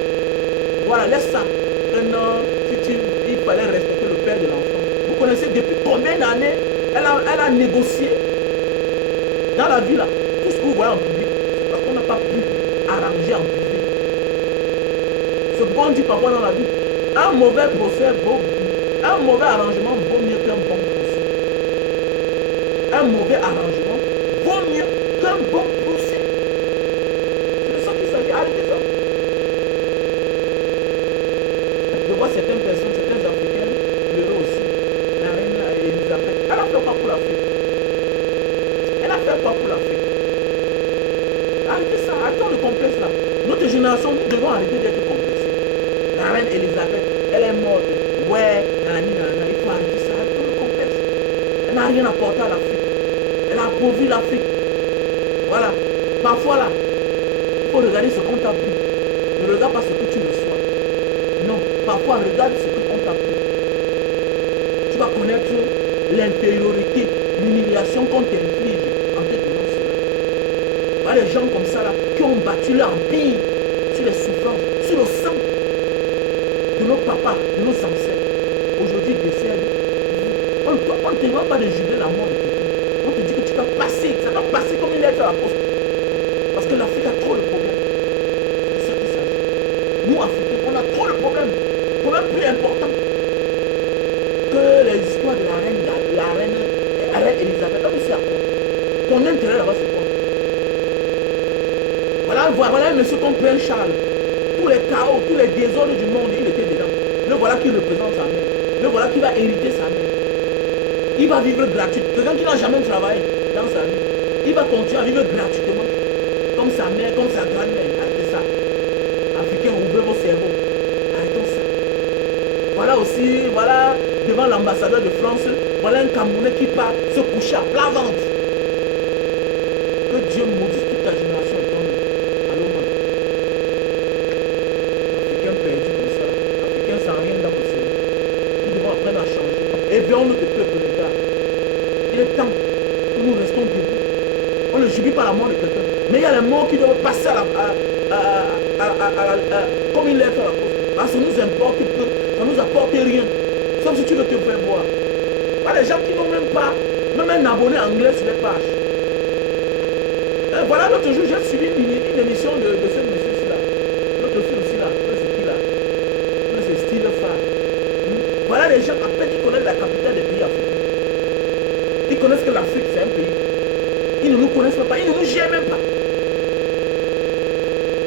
Voilà, laisse ça. Maintenant, il fallait respecter le père de l'enfant. Vous connaissez depuis combien d'années elle a négocié dans la vie là. Tout ce que vous voyez en public, c'est parce qu'on n'a pas pu arranger en privé. Ce qu'on dit parfois dans la vie, Un mauvais procès vaut, un mauvais arrangement vaut mieux qu'un bon procès. Un mauvais arrangement vaut mieux qu'un bon procès. C'est de ça qu'il s'agit. Arrêtez ça. Je vois certaines personnes, certains Africains pleurer aussi. La reine Elisabeth, elle a fait quoi pour l'Afrique? Elle a fait quoi pour l'Afrique? Arrêtez ça, arrêtons le complexe là. Notre génération, nous devons arrêter d'être complexés. La reine Elisabeth, elle est morte. Ouais, nani, nana, il faut arrêter ça, arrêtons le complexe. Elle n'a rien apporté à l'Afrique. Elle a appauvri l'Afrique. Voilà. Parfois là, il faut regarder ce qu'on t'a pris. Ne regarde pas ce que tu reçois. Non, parfois regarde ce qu'on t'a pris. Tu vas connaître l'infériorité, l'humiliation qu'on t'inflige en te donnant cela. Voilà les gens comme ça là, qui ont battu leur empire sur les souffrances, sur le sang de nos papas, de nos ancêtres. Aujourd'hui décèdent. On ne te demande pas de juger la mort de quelqu'un. On te dit que tu dois passer, ça doit passer comme une lettre à la poste. Parce que l'Afrique a trop de problèmes. C'est ça qu'il s'agit. Nous, Africains, on a trop de problèmes. Problèmes plus importants que les histoires de la reine Elisabeth. Non, mais c'est à quoi? Ton intérêt là-bas, c'est quoi? Voilà un monsieur comme Prince Charles. Tous les chaos, tous les désordres du monde, il était dedans. Le voilà qui représente sa mère. Le voilà qui va hériter sa mère. Il va vivre gratuitement. Quelqu'un qui n'a jamais travaillé dans sa vie, il va continuer à vivre gratuitement. Comme sa mère, comme sa grand-mère. Arrêtez ça. Africains, ouvrez vos cerveaux. Arrêtons ça. Voilà aussi, voilà, devant l'ambassadeur de France, voilà un Camerounais qui part se coucher à plat ventre. Que Dieu maudisse toute ta génération. Allô, man. Africains perdus comme ça. Africains sans rien dans le cerveau. Nous devons apprendre à changer. Éveillons-nous de peuple, les gars. Il est temps que nous restons debout. On ne subit pas la mort de quelqu'un. Mais il y a les morts qui doivent passer comme une lettre à la poste. Parce que ça nous importe peu. Ça ne nous apporte rien. Sauf si tu veux te faire voir. Pas des gens qui n'ont même pas, même un abonné anglais sur les pages. Et voilà, l'autre jour, j'ai suivi une émission de ce monsieur-ci là. L'autre aussi là. C'est qui là? C'est Style Phare. Voilà les gens à peine qui connaissent la capitale des pays africains. Ils connaissent que l'Afrique c'est un pays. Ils ne nous connaissent pas, ils ne nous gèrent même pas.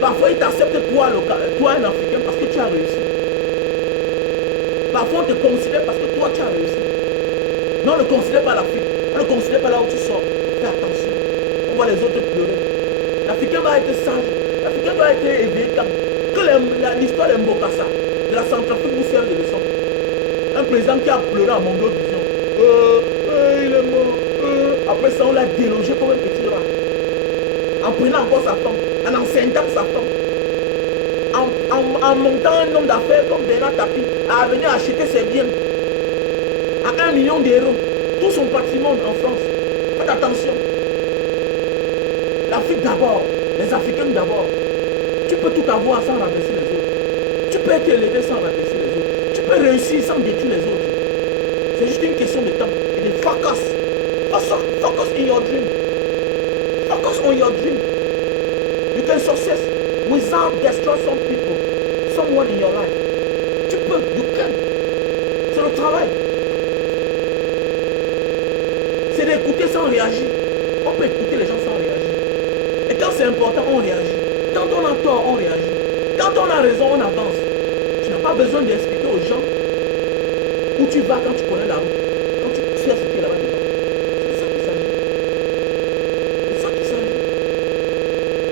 Parfois ils t'acceptent toi un Africain parce que tu as réussi. Parfois on te considère parce que toi tu as réussi. Mais on ne considère pas l'Afrique. On ne considère pas là où tu sors. Fais attention. On voit les autres pleurer. L'Africain va être sage. L'Africain doit être éveillé quand que l'histoire de Mbokassa, de la Centrafrique vous sert de leçon. Un président qui a pleuré à Mondo Vision. Il est mort. Après ça, on l'a délogé comme un petit rat. En prenant encore sa femme. En enseignant sa femme. En montant un homme d'affaires comme Bernard Tapie à venir acheter ses biens à 1 million d'euros. Tout son patrimoine en France. Faites attention. L'Afrique d'abord. Les Africains d'abord. Tu peux tout avoir sans rabaisser les autres. Tu peux être élevé sans rabaisser les autres. Tu peux réussir sans détruire les autres. C'est juste une question de temps. Et de focus. Focus in your dream. Focus on your dream. You can success without destroy some people. Someone in your life. Tu peux, you can. C'est le travail. C'est d'écouter sans réagir. On peut écouter les gens sans réagir. Et quand c'est important, on réagit. Quand on a tort, on réagit. Quand on a raison, on avance. Tu n'as pas besoin d'expliquer aux gens où tu vas quand tu connais la route. Quand tu sais ce qui est là-bas dedans. C'est ça qu'il s'agit. C'est ça qu'il s'agit.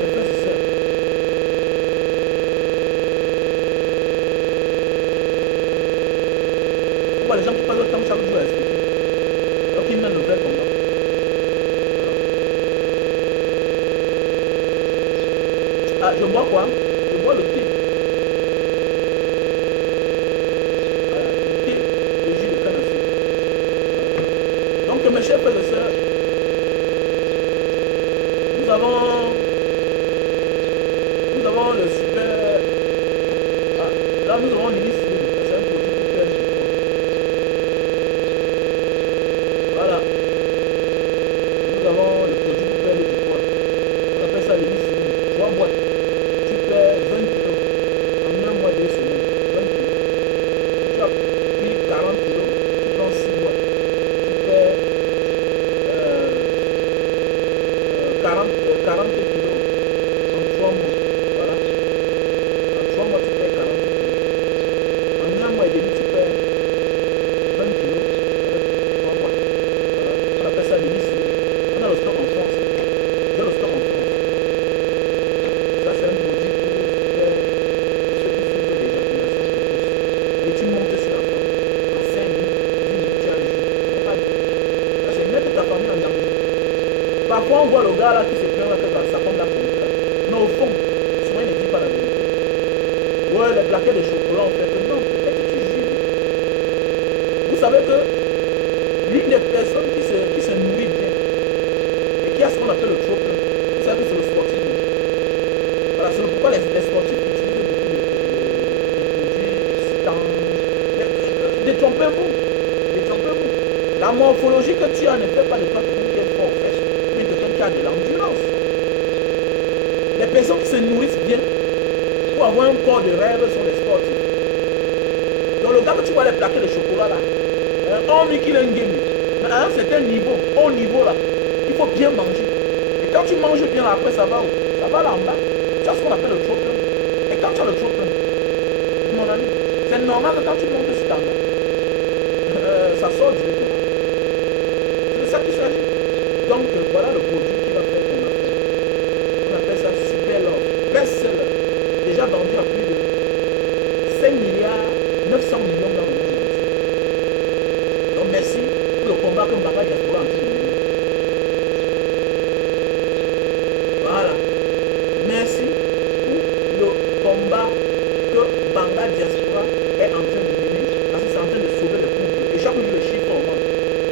Mes frères et sœurs. On voit les gens qui passent le temps chaque jour à expliquer. Alors qu'ils mènent le vrai combat. Ah, je bois quoi? Je bois le thé. Voilà, le thé, le jus de canne à sucre. Donc, mes chers frères et sœurs, nous avons le super. Ah, là, nous avons l'hélice. C'est un produit pour perdre du poids. Voilà. Nous avons le produit pour perdre du poids. On appelle ça l'hélice. 3 boîtes. Tu perds 20 kilos en un mois, 2 semaines. 20 kilos. 40 kilos en 3 mois. Voilà. En 3 mois, tu perds 40 kilos. En 1 mois et demi, tu perds 20 kilos. 3 mois. Voilà. On appelle ça l'initié. On a le stock en France. J'ai le stock en France. Ça, c'est un produit pour ceux qui souffrent d'éjaculation précoce. Et tu montes sur la femme. En 5 minutes, 10 minutes, tu as le jus. Ça, c'est mettre ta famille en danger. Parfois, on voit le gars là qui se plaint là que sa femme l'a trompé là. Mais au fond, souvent il ne dit pas la vérité. Ouais, les plaquettes de chocolat, on fait que non, peut-être que tu juges. Vous savez que l'une des personnes qui se nourrit bien et qui a ce qu'on appelle le trop plein, vous savez que c'est le sportif. Voilà, c'est pourquoi les sportifs utilisent beaucoup de produits excitants. Détrompez-vous. Détrompez-vous. La morphologie que tu as ne fait pas de toi quelqu'un qui est fort, fraîche, mais quelqu'un qui a de l'endurance. Les personnes qui se nourrissent bien pour avoir un corps de rêve sont les sportifs. Donc le gars que tu vois les plaquets de chocolat là, on dit qu'il est un game. Mais à un certain niveau, haut niveau là, il faut bien manger. Et quand tu manges bien là, après ça va où? Ça va là en bas. Tu as ce qu'on appelle le trop plein. Et quand tu as le trop plein, mon ami, c'est normal que quand tu montes sur ta main, ça sort directement. C'est de ça qu'il s'agit. Donc voilà le produit qui va faire ton affaire. On appelle ça Super Love. Best-seller. Déjà vendu à plus de 5 milliards 900 millions dans le monde entier. Donc merci pour le combat que Mbanga Diaspora est en train de mener. Voilà. Merci pour le combat que Mbanga Diaspora est en train de mener. Parce que c'est en train de sauver le couple. Et chaque jour le chiffre augmente.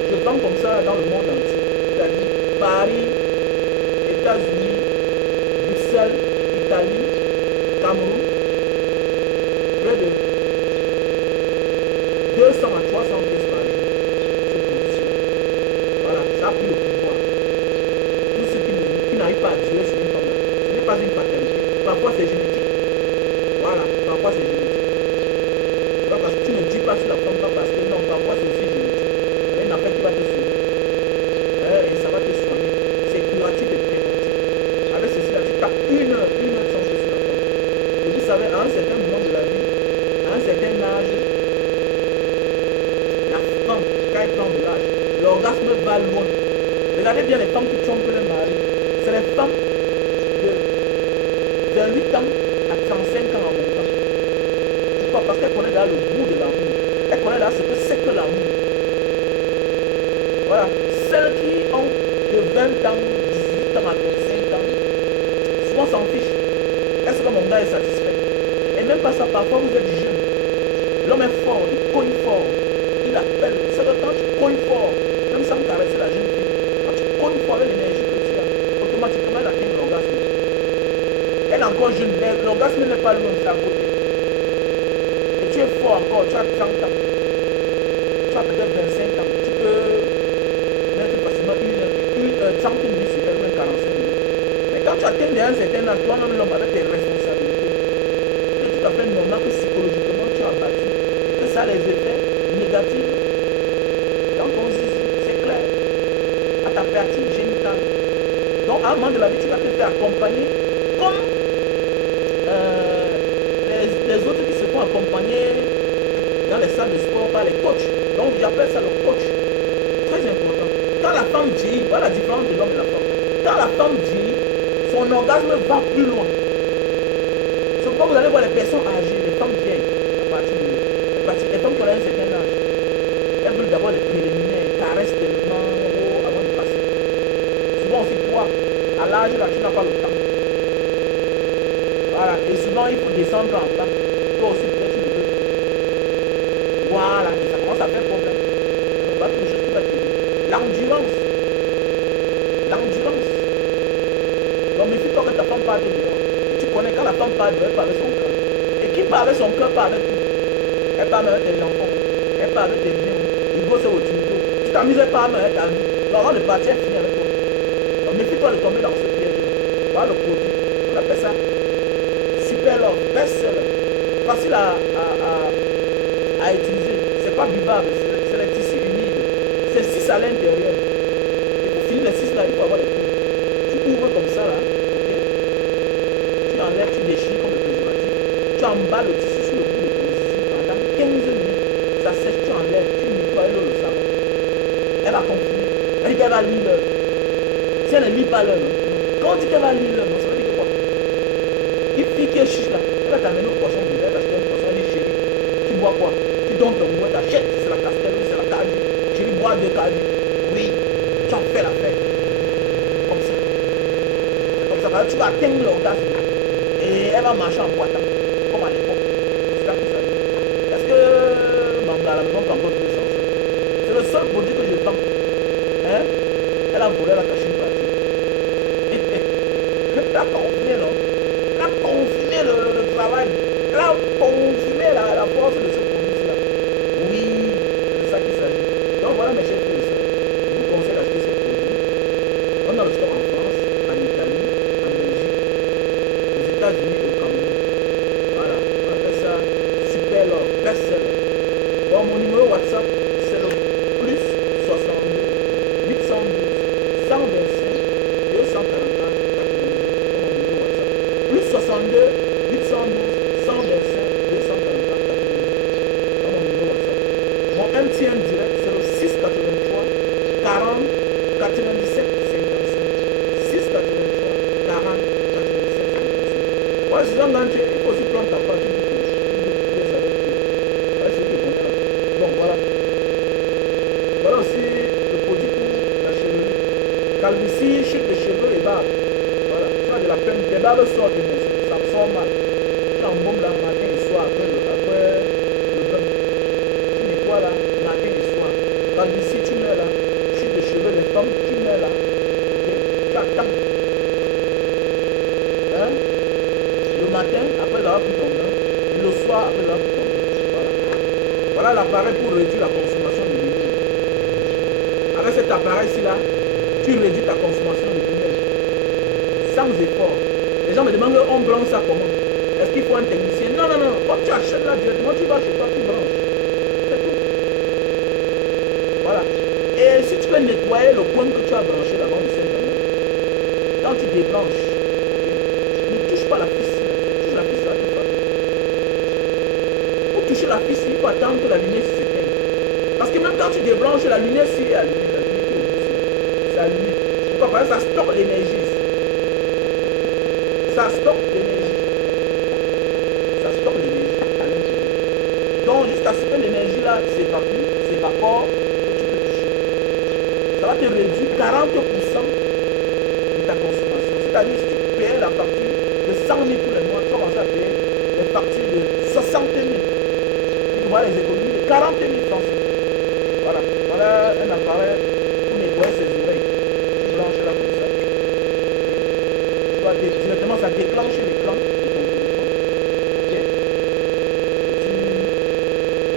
Je vends comme ça dans le monde entier. C'est-à-dire Paris, États-Unis, Bruxelles, Italie, Cameroun, près de 200 à 300 pièces par jour se positionnent. Voilà, ça a pris le pouvoir. Tous ceux qui n'arrivent pas à tirer sur une femme, ce n'est pas une fatalité. Parfois c'est génétique. Voilà, parfois c'est génétique. C'est pas parce que tu ne dis pas sur la femme, pas parce que non, parfois c'est aussi génétique. Il y a une affaire qui va te sauver. Et ça va te soigner. C'est curatif et préventif. Avec ceci là, tu tapes une heure sans jouer sur la femme. Et vous savez, à un certain moment de la vie, à un certain âge, la femme, quand elle prend de l'âge, l'orgasme va loin. Regardez bien les femmes qui trompent leur mari. C'est les femmes de 28 ans à 35 ans en montant. Pourquoi? Parce qu'elles connaissent là le goût de l'amour. Elles connaissent là ce que c'est que l'amour. Voilà. Celles qui ont de 20 ans, 18 ans à 25 ans, souvent s'en fichent. Est-ce que mon gars est satisfait? Et même pas ça, parfois vous êtes jeune. L'homme est fort, il cogne fort. Il appelle. C'est que quand tu cognes fort, même sans caresser la jeune fille, quand tu cognes fort avec l'énergie que tu as, automatiquement elle atteint l'orgasme. Elle est encore jeune, l'orgasme n'est pas loin, c'est à côté. Et tu es fort encore, tu as 30 ans. Tu as peut-être 25 ans. Tu peux mettre facilement 30 minutes sur elle, même 45 minutes. Mais quand tu atteins un certain âge, toi-même l'homme avec tes responsabilités, tu es tout à fait normal que psychologiquement tu as battu. Et que ça a les effets négatifs dans ton zizi, c'est clair. À ta partie génitale. Donc à un moment de la vie, tu vas te faire accompagner comme les autres qui se font accompagner dans les salles de sport par les coachs. Donc j'appelle ça le coach. Très important. Quand la femme dit, voilà la différence de l'homme et la femme. Quand la femme dit, son orgasme va plus loin. C'est pourquoi vous allez voir les personnes âgées, les femmes vieilles, les femmes qui ont un certain âge. Elles veulent d'abord les préliminaires, elles caressent tellement haut avant de passer. Souvent aussi toi, à l'âge là, tu n'as pas le temps. Voilà, et souvent il faut descendre en bas. Toi aussi peut-être tu ne peux plus. Voilà, et ça commence à faire problème. Donc voilà quelque chose qui va t'aider. L'endurance. L'endurance. Donc méfie-toi que ta femme parle dehors. Et tu connais quand la femme parle, elle parle avec son cœur. Et qui parle avec son cœur parle avec tout. Elle parle avec tes enfants. Elle parle avec tes biens. Il bosse au tuto. Tu t'amuses, elle parle avec ta vie. Donc avant de partir, elle finit avec toi. Donc méfie-toi de tomber dans ce piège. Voilà le produit. On appelle ça Super Love. Best-seller. Facile à utiliser. C'est pas buvable. C'est les tissus humides. C'est 6 à l'intérieur. Et pour finir les 6 là, il faut avoir les coups. Tu ouvres enlèves, tu déchires comme le préservatif. Tu emballes le tissu sur le cou de ton tissu pendant 15 minutes. Ça sèche, tu enlèves, tu nettoies l'eau, le savon. Elle va confiner. Elle dit qu'elle va lire l'heure. Si elle ne lit pas l'heure, quand on dit qu'elle va lire l'heure, ça veut dire que quoi? Une fille qui est chiche là, elle va t'amener au poisson de l'air, acheter un poisson, elle dit chérie, tu bois quoi? Tu donnes ton bois, t'achètes, c'est la castelle, c'est la cadi. Chérie, bois 2 cadi. Oui, tu en fais la fête. Comme ça. Comme ça, tu vas atteindre l'orgasme. Et elle va marcher en boitant, comme à l'époque. C'est ça que ça dit. Est-ce que Mangala me manque encore plus sans ça? C'est le seul produit que je vends. Hein? Elle a volé la cachine partie. Elle a confiné, non? Elle a confiné le travail. Elle a confiné la force de ce produit-là. Oui, c'est ça qu'il s'agit. Donc voilà mes chers frères et sœurs. Je vous conseille d'acheter ces produits. On a le stock en France, en Italie, en Belgique, aux États-Unis et au Cameroun. Voilà, on appelle ça super love, best seller. Bon, mon numéro WhatsApp, c'est le plus 62 812 125 244 90. Mon numéro WhatsApp. Plus 62 812 125 244 90. Mon numéro WhatsApp. Mon MTN direct, c'est le 683 40 97 55. 683 40 97 55. Ouais, c'est ça, il faut aussi prendre ta part. Donc voilà. Voilà aussi le produit pour la chevelure. Calvitie, chute de cheveux et barbe. Voilà. Tu as de la peine. Les barbes sortent de maison. Ça sort mal. Tu embaumes là matin et soir après le bain. Tu nettoies là matin et soir. Calvitie, tu mets là. Chute de cheveux, les femmes, tu mets là. Ok. Tu attends. Hein? Le matin, après avoir pris ton bain. Et le soir, après avoir pris ton bain. Voilà. Voilà l'appareil pour réduire la consommation de lumière. Avec cet appareil-ci là, tu réduis ta consommation de lumière. Sans effort. Les gens me demandent, on branche ça comment? Est-ce qu'il faut un technicien? Non, non, non. Quand tu achètes là directement, tu vas chez toi, tu branches. C'est tout. Voilà. Et si tu veux nettoyer le point que tu as branché là-bas, on ne sait jamais. Quand tu débranches, okay, ne touche pas la piste. Touche la piste là, tu vas. Pour toucher la piste, il faut attendre que la lumière s'éteigne. Parce que même quand tu débranches, la lumière s'y est allumée. La lumière qui est au bout, c'est allumé. Pourquoi? Parce que ça stocke l'énergie. Ça stocke l'énergie. Ça stocke l'énergie à l'intérieur. Donc, jusqu'à ce que l'énergie là s'évapore, tu peux toucher. Ça va te réduire 40% de ta consommation. C'est-à-dire, si tu payes la facture de 100 000 tous les mois, tu vas commencer à payer les factures de 60 000. Tu vois les économies de 40 000 francs. Voilà. Voilà un appareil pour nettoyer ses oreilles. Tu branches là comme ça. Tu vas directement, ça déclenche l'écran de ton téléphone. Ok. Et tu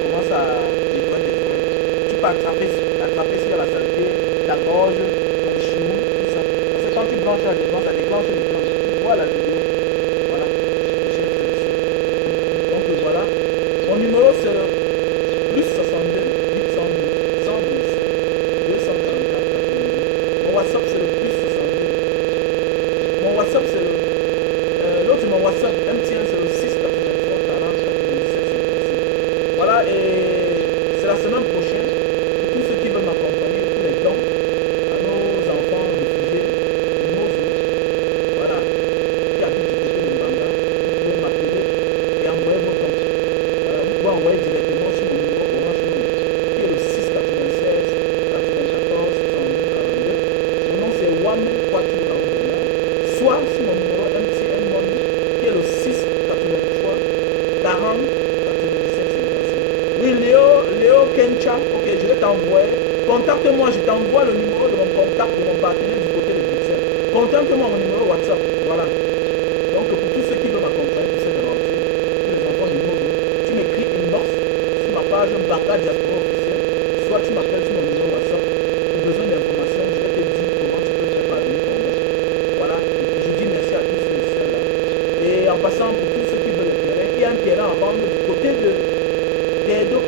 commences à nettoyer tes oreilles. Tu peux attraper s'il y a la saleté, ta gorge, ton chignon, tout ça. Parce que quand tu branches là dedans, ça déclenche l'écran. Tu vois la vidéo. Voilà. Donc voilà. Mon numéro c'est le plus 62 812 112 244 90. Mon WhatsApp c'est le plus 62. Mon WhatsApp c'est le l'autre mon WhatsApp MTN c'est le 683 40 97 56. Voilà, et c'est la semaine prochaine pour tous ceux qui veulent m'accompagner pour les dons à nos enfants réfugiés de Mozo. Voilà, qui habitent du côté de Mbanga. Vous pouvez m'appeler et envoyer vos dons. Voilà, vous pouvez envoyer directement sur mon numéro Orange Money qui est le 696 94 32 42. Mon nom c'est Wame Kwatu Aoudena. Soit sur mon numéro MTN Money qui est le 683 40 97 56. Oui, Léo Kencha, ok, je vais t'envoyer. Contacte-moi, je t'envoie le numéro de mon contact, de mon partenaire du côté de Bruxelles. Contacte-moi mon numéro WhatsApp. Voilà. Donc pour tous ceux qui veulent m'accompagner pour cette aventure, pour les enfants du monde, tu m'écris inbox sur ma page Mbanga Diaspora officielle. Soit tu m'appelles sur mon numéro WhatsApp. Pour besoin d'informations, je vais te dire comment tu peux faire parvenir ton nom. Voilà. Et puis je dis merci à tous ces messieurs-là. Et en passant pour tous ceux qui veulent le terrain, il y a un terrain à vendre du côté de Dedo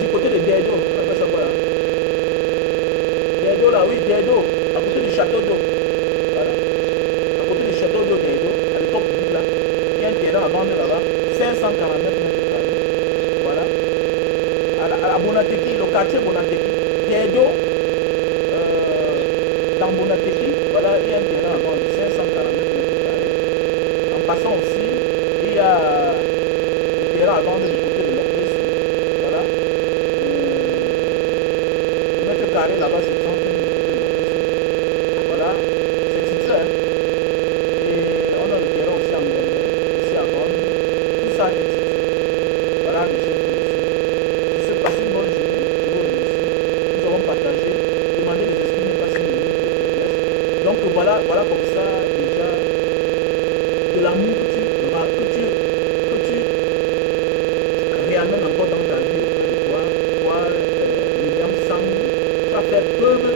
du côté de Dedo, on appelle ça quoi là? Dedo là, oui, Dedo, à côté du château d'eau. Voilà. vendre là-bas 549 mètres carrés. Voilà. À la Bonateki, le quartier Bonateki. Tiedo, dans Bonateki, voilà, il y a un terrain à vendre 549 mètres carrés. En passant aussi, il y a des terrains à vendre du côté de l'Orbesso. Voilà. Le mètre carré là-bas, c'est 30 000 du côté de l'Orbesso. Voilà. C'est titré. Hein. Et on a le terrain aussi aussi à vendre. Tout ça est titré. Voilà les chefs policiers. Je sais passer une bonne journée. Je vous remercie. Nous avons partagé. Demandez les esprits, mais pas si de faiblesse. Donc voilà, voilà comme ça déjà de l'amour que tu réamènes encore dans ta vie auprès de toi. Toi, William Sang, tu as fait preuve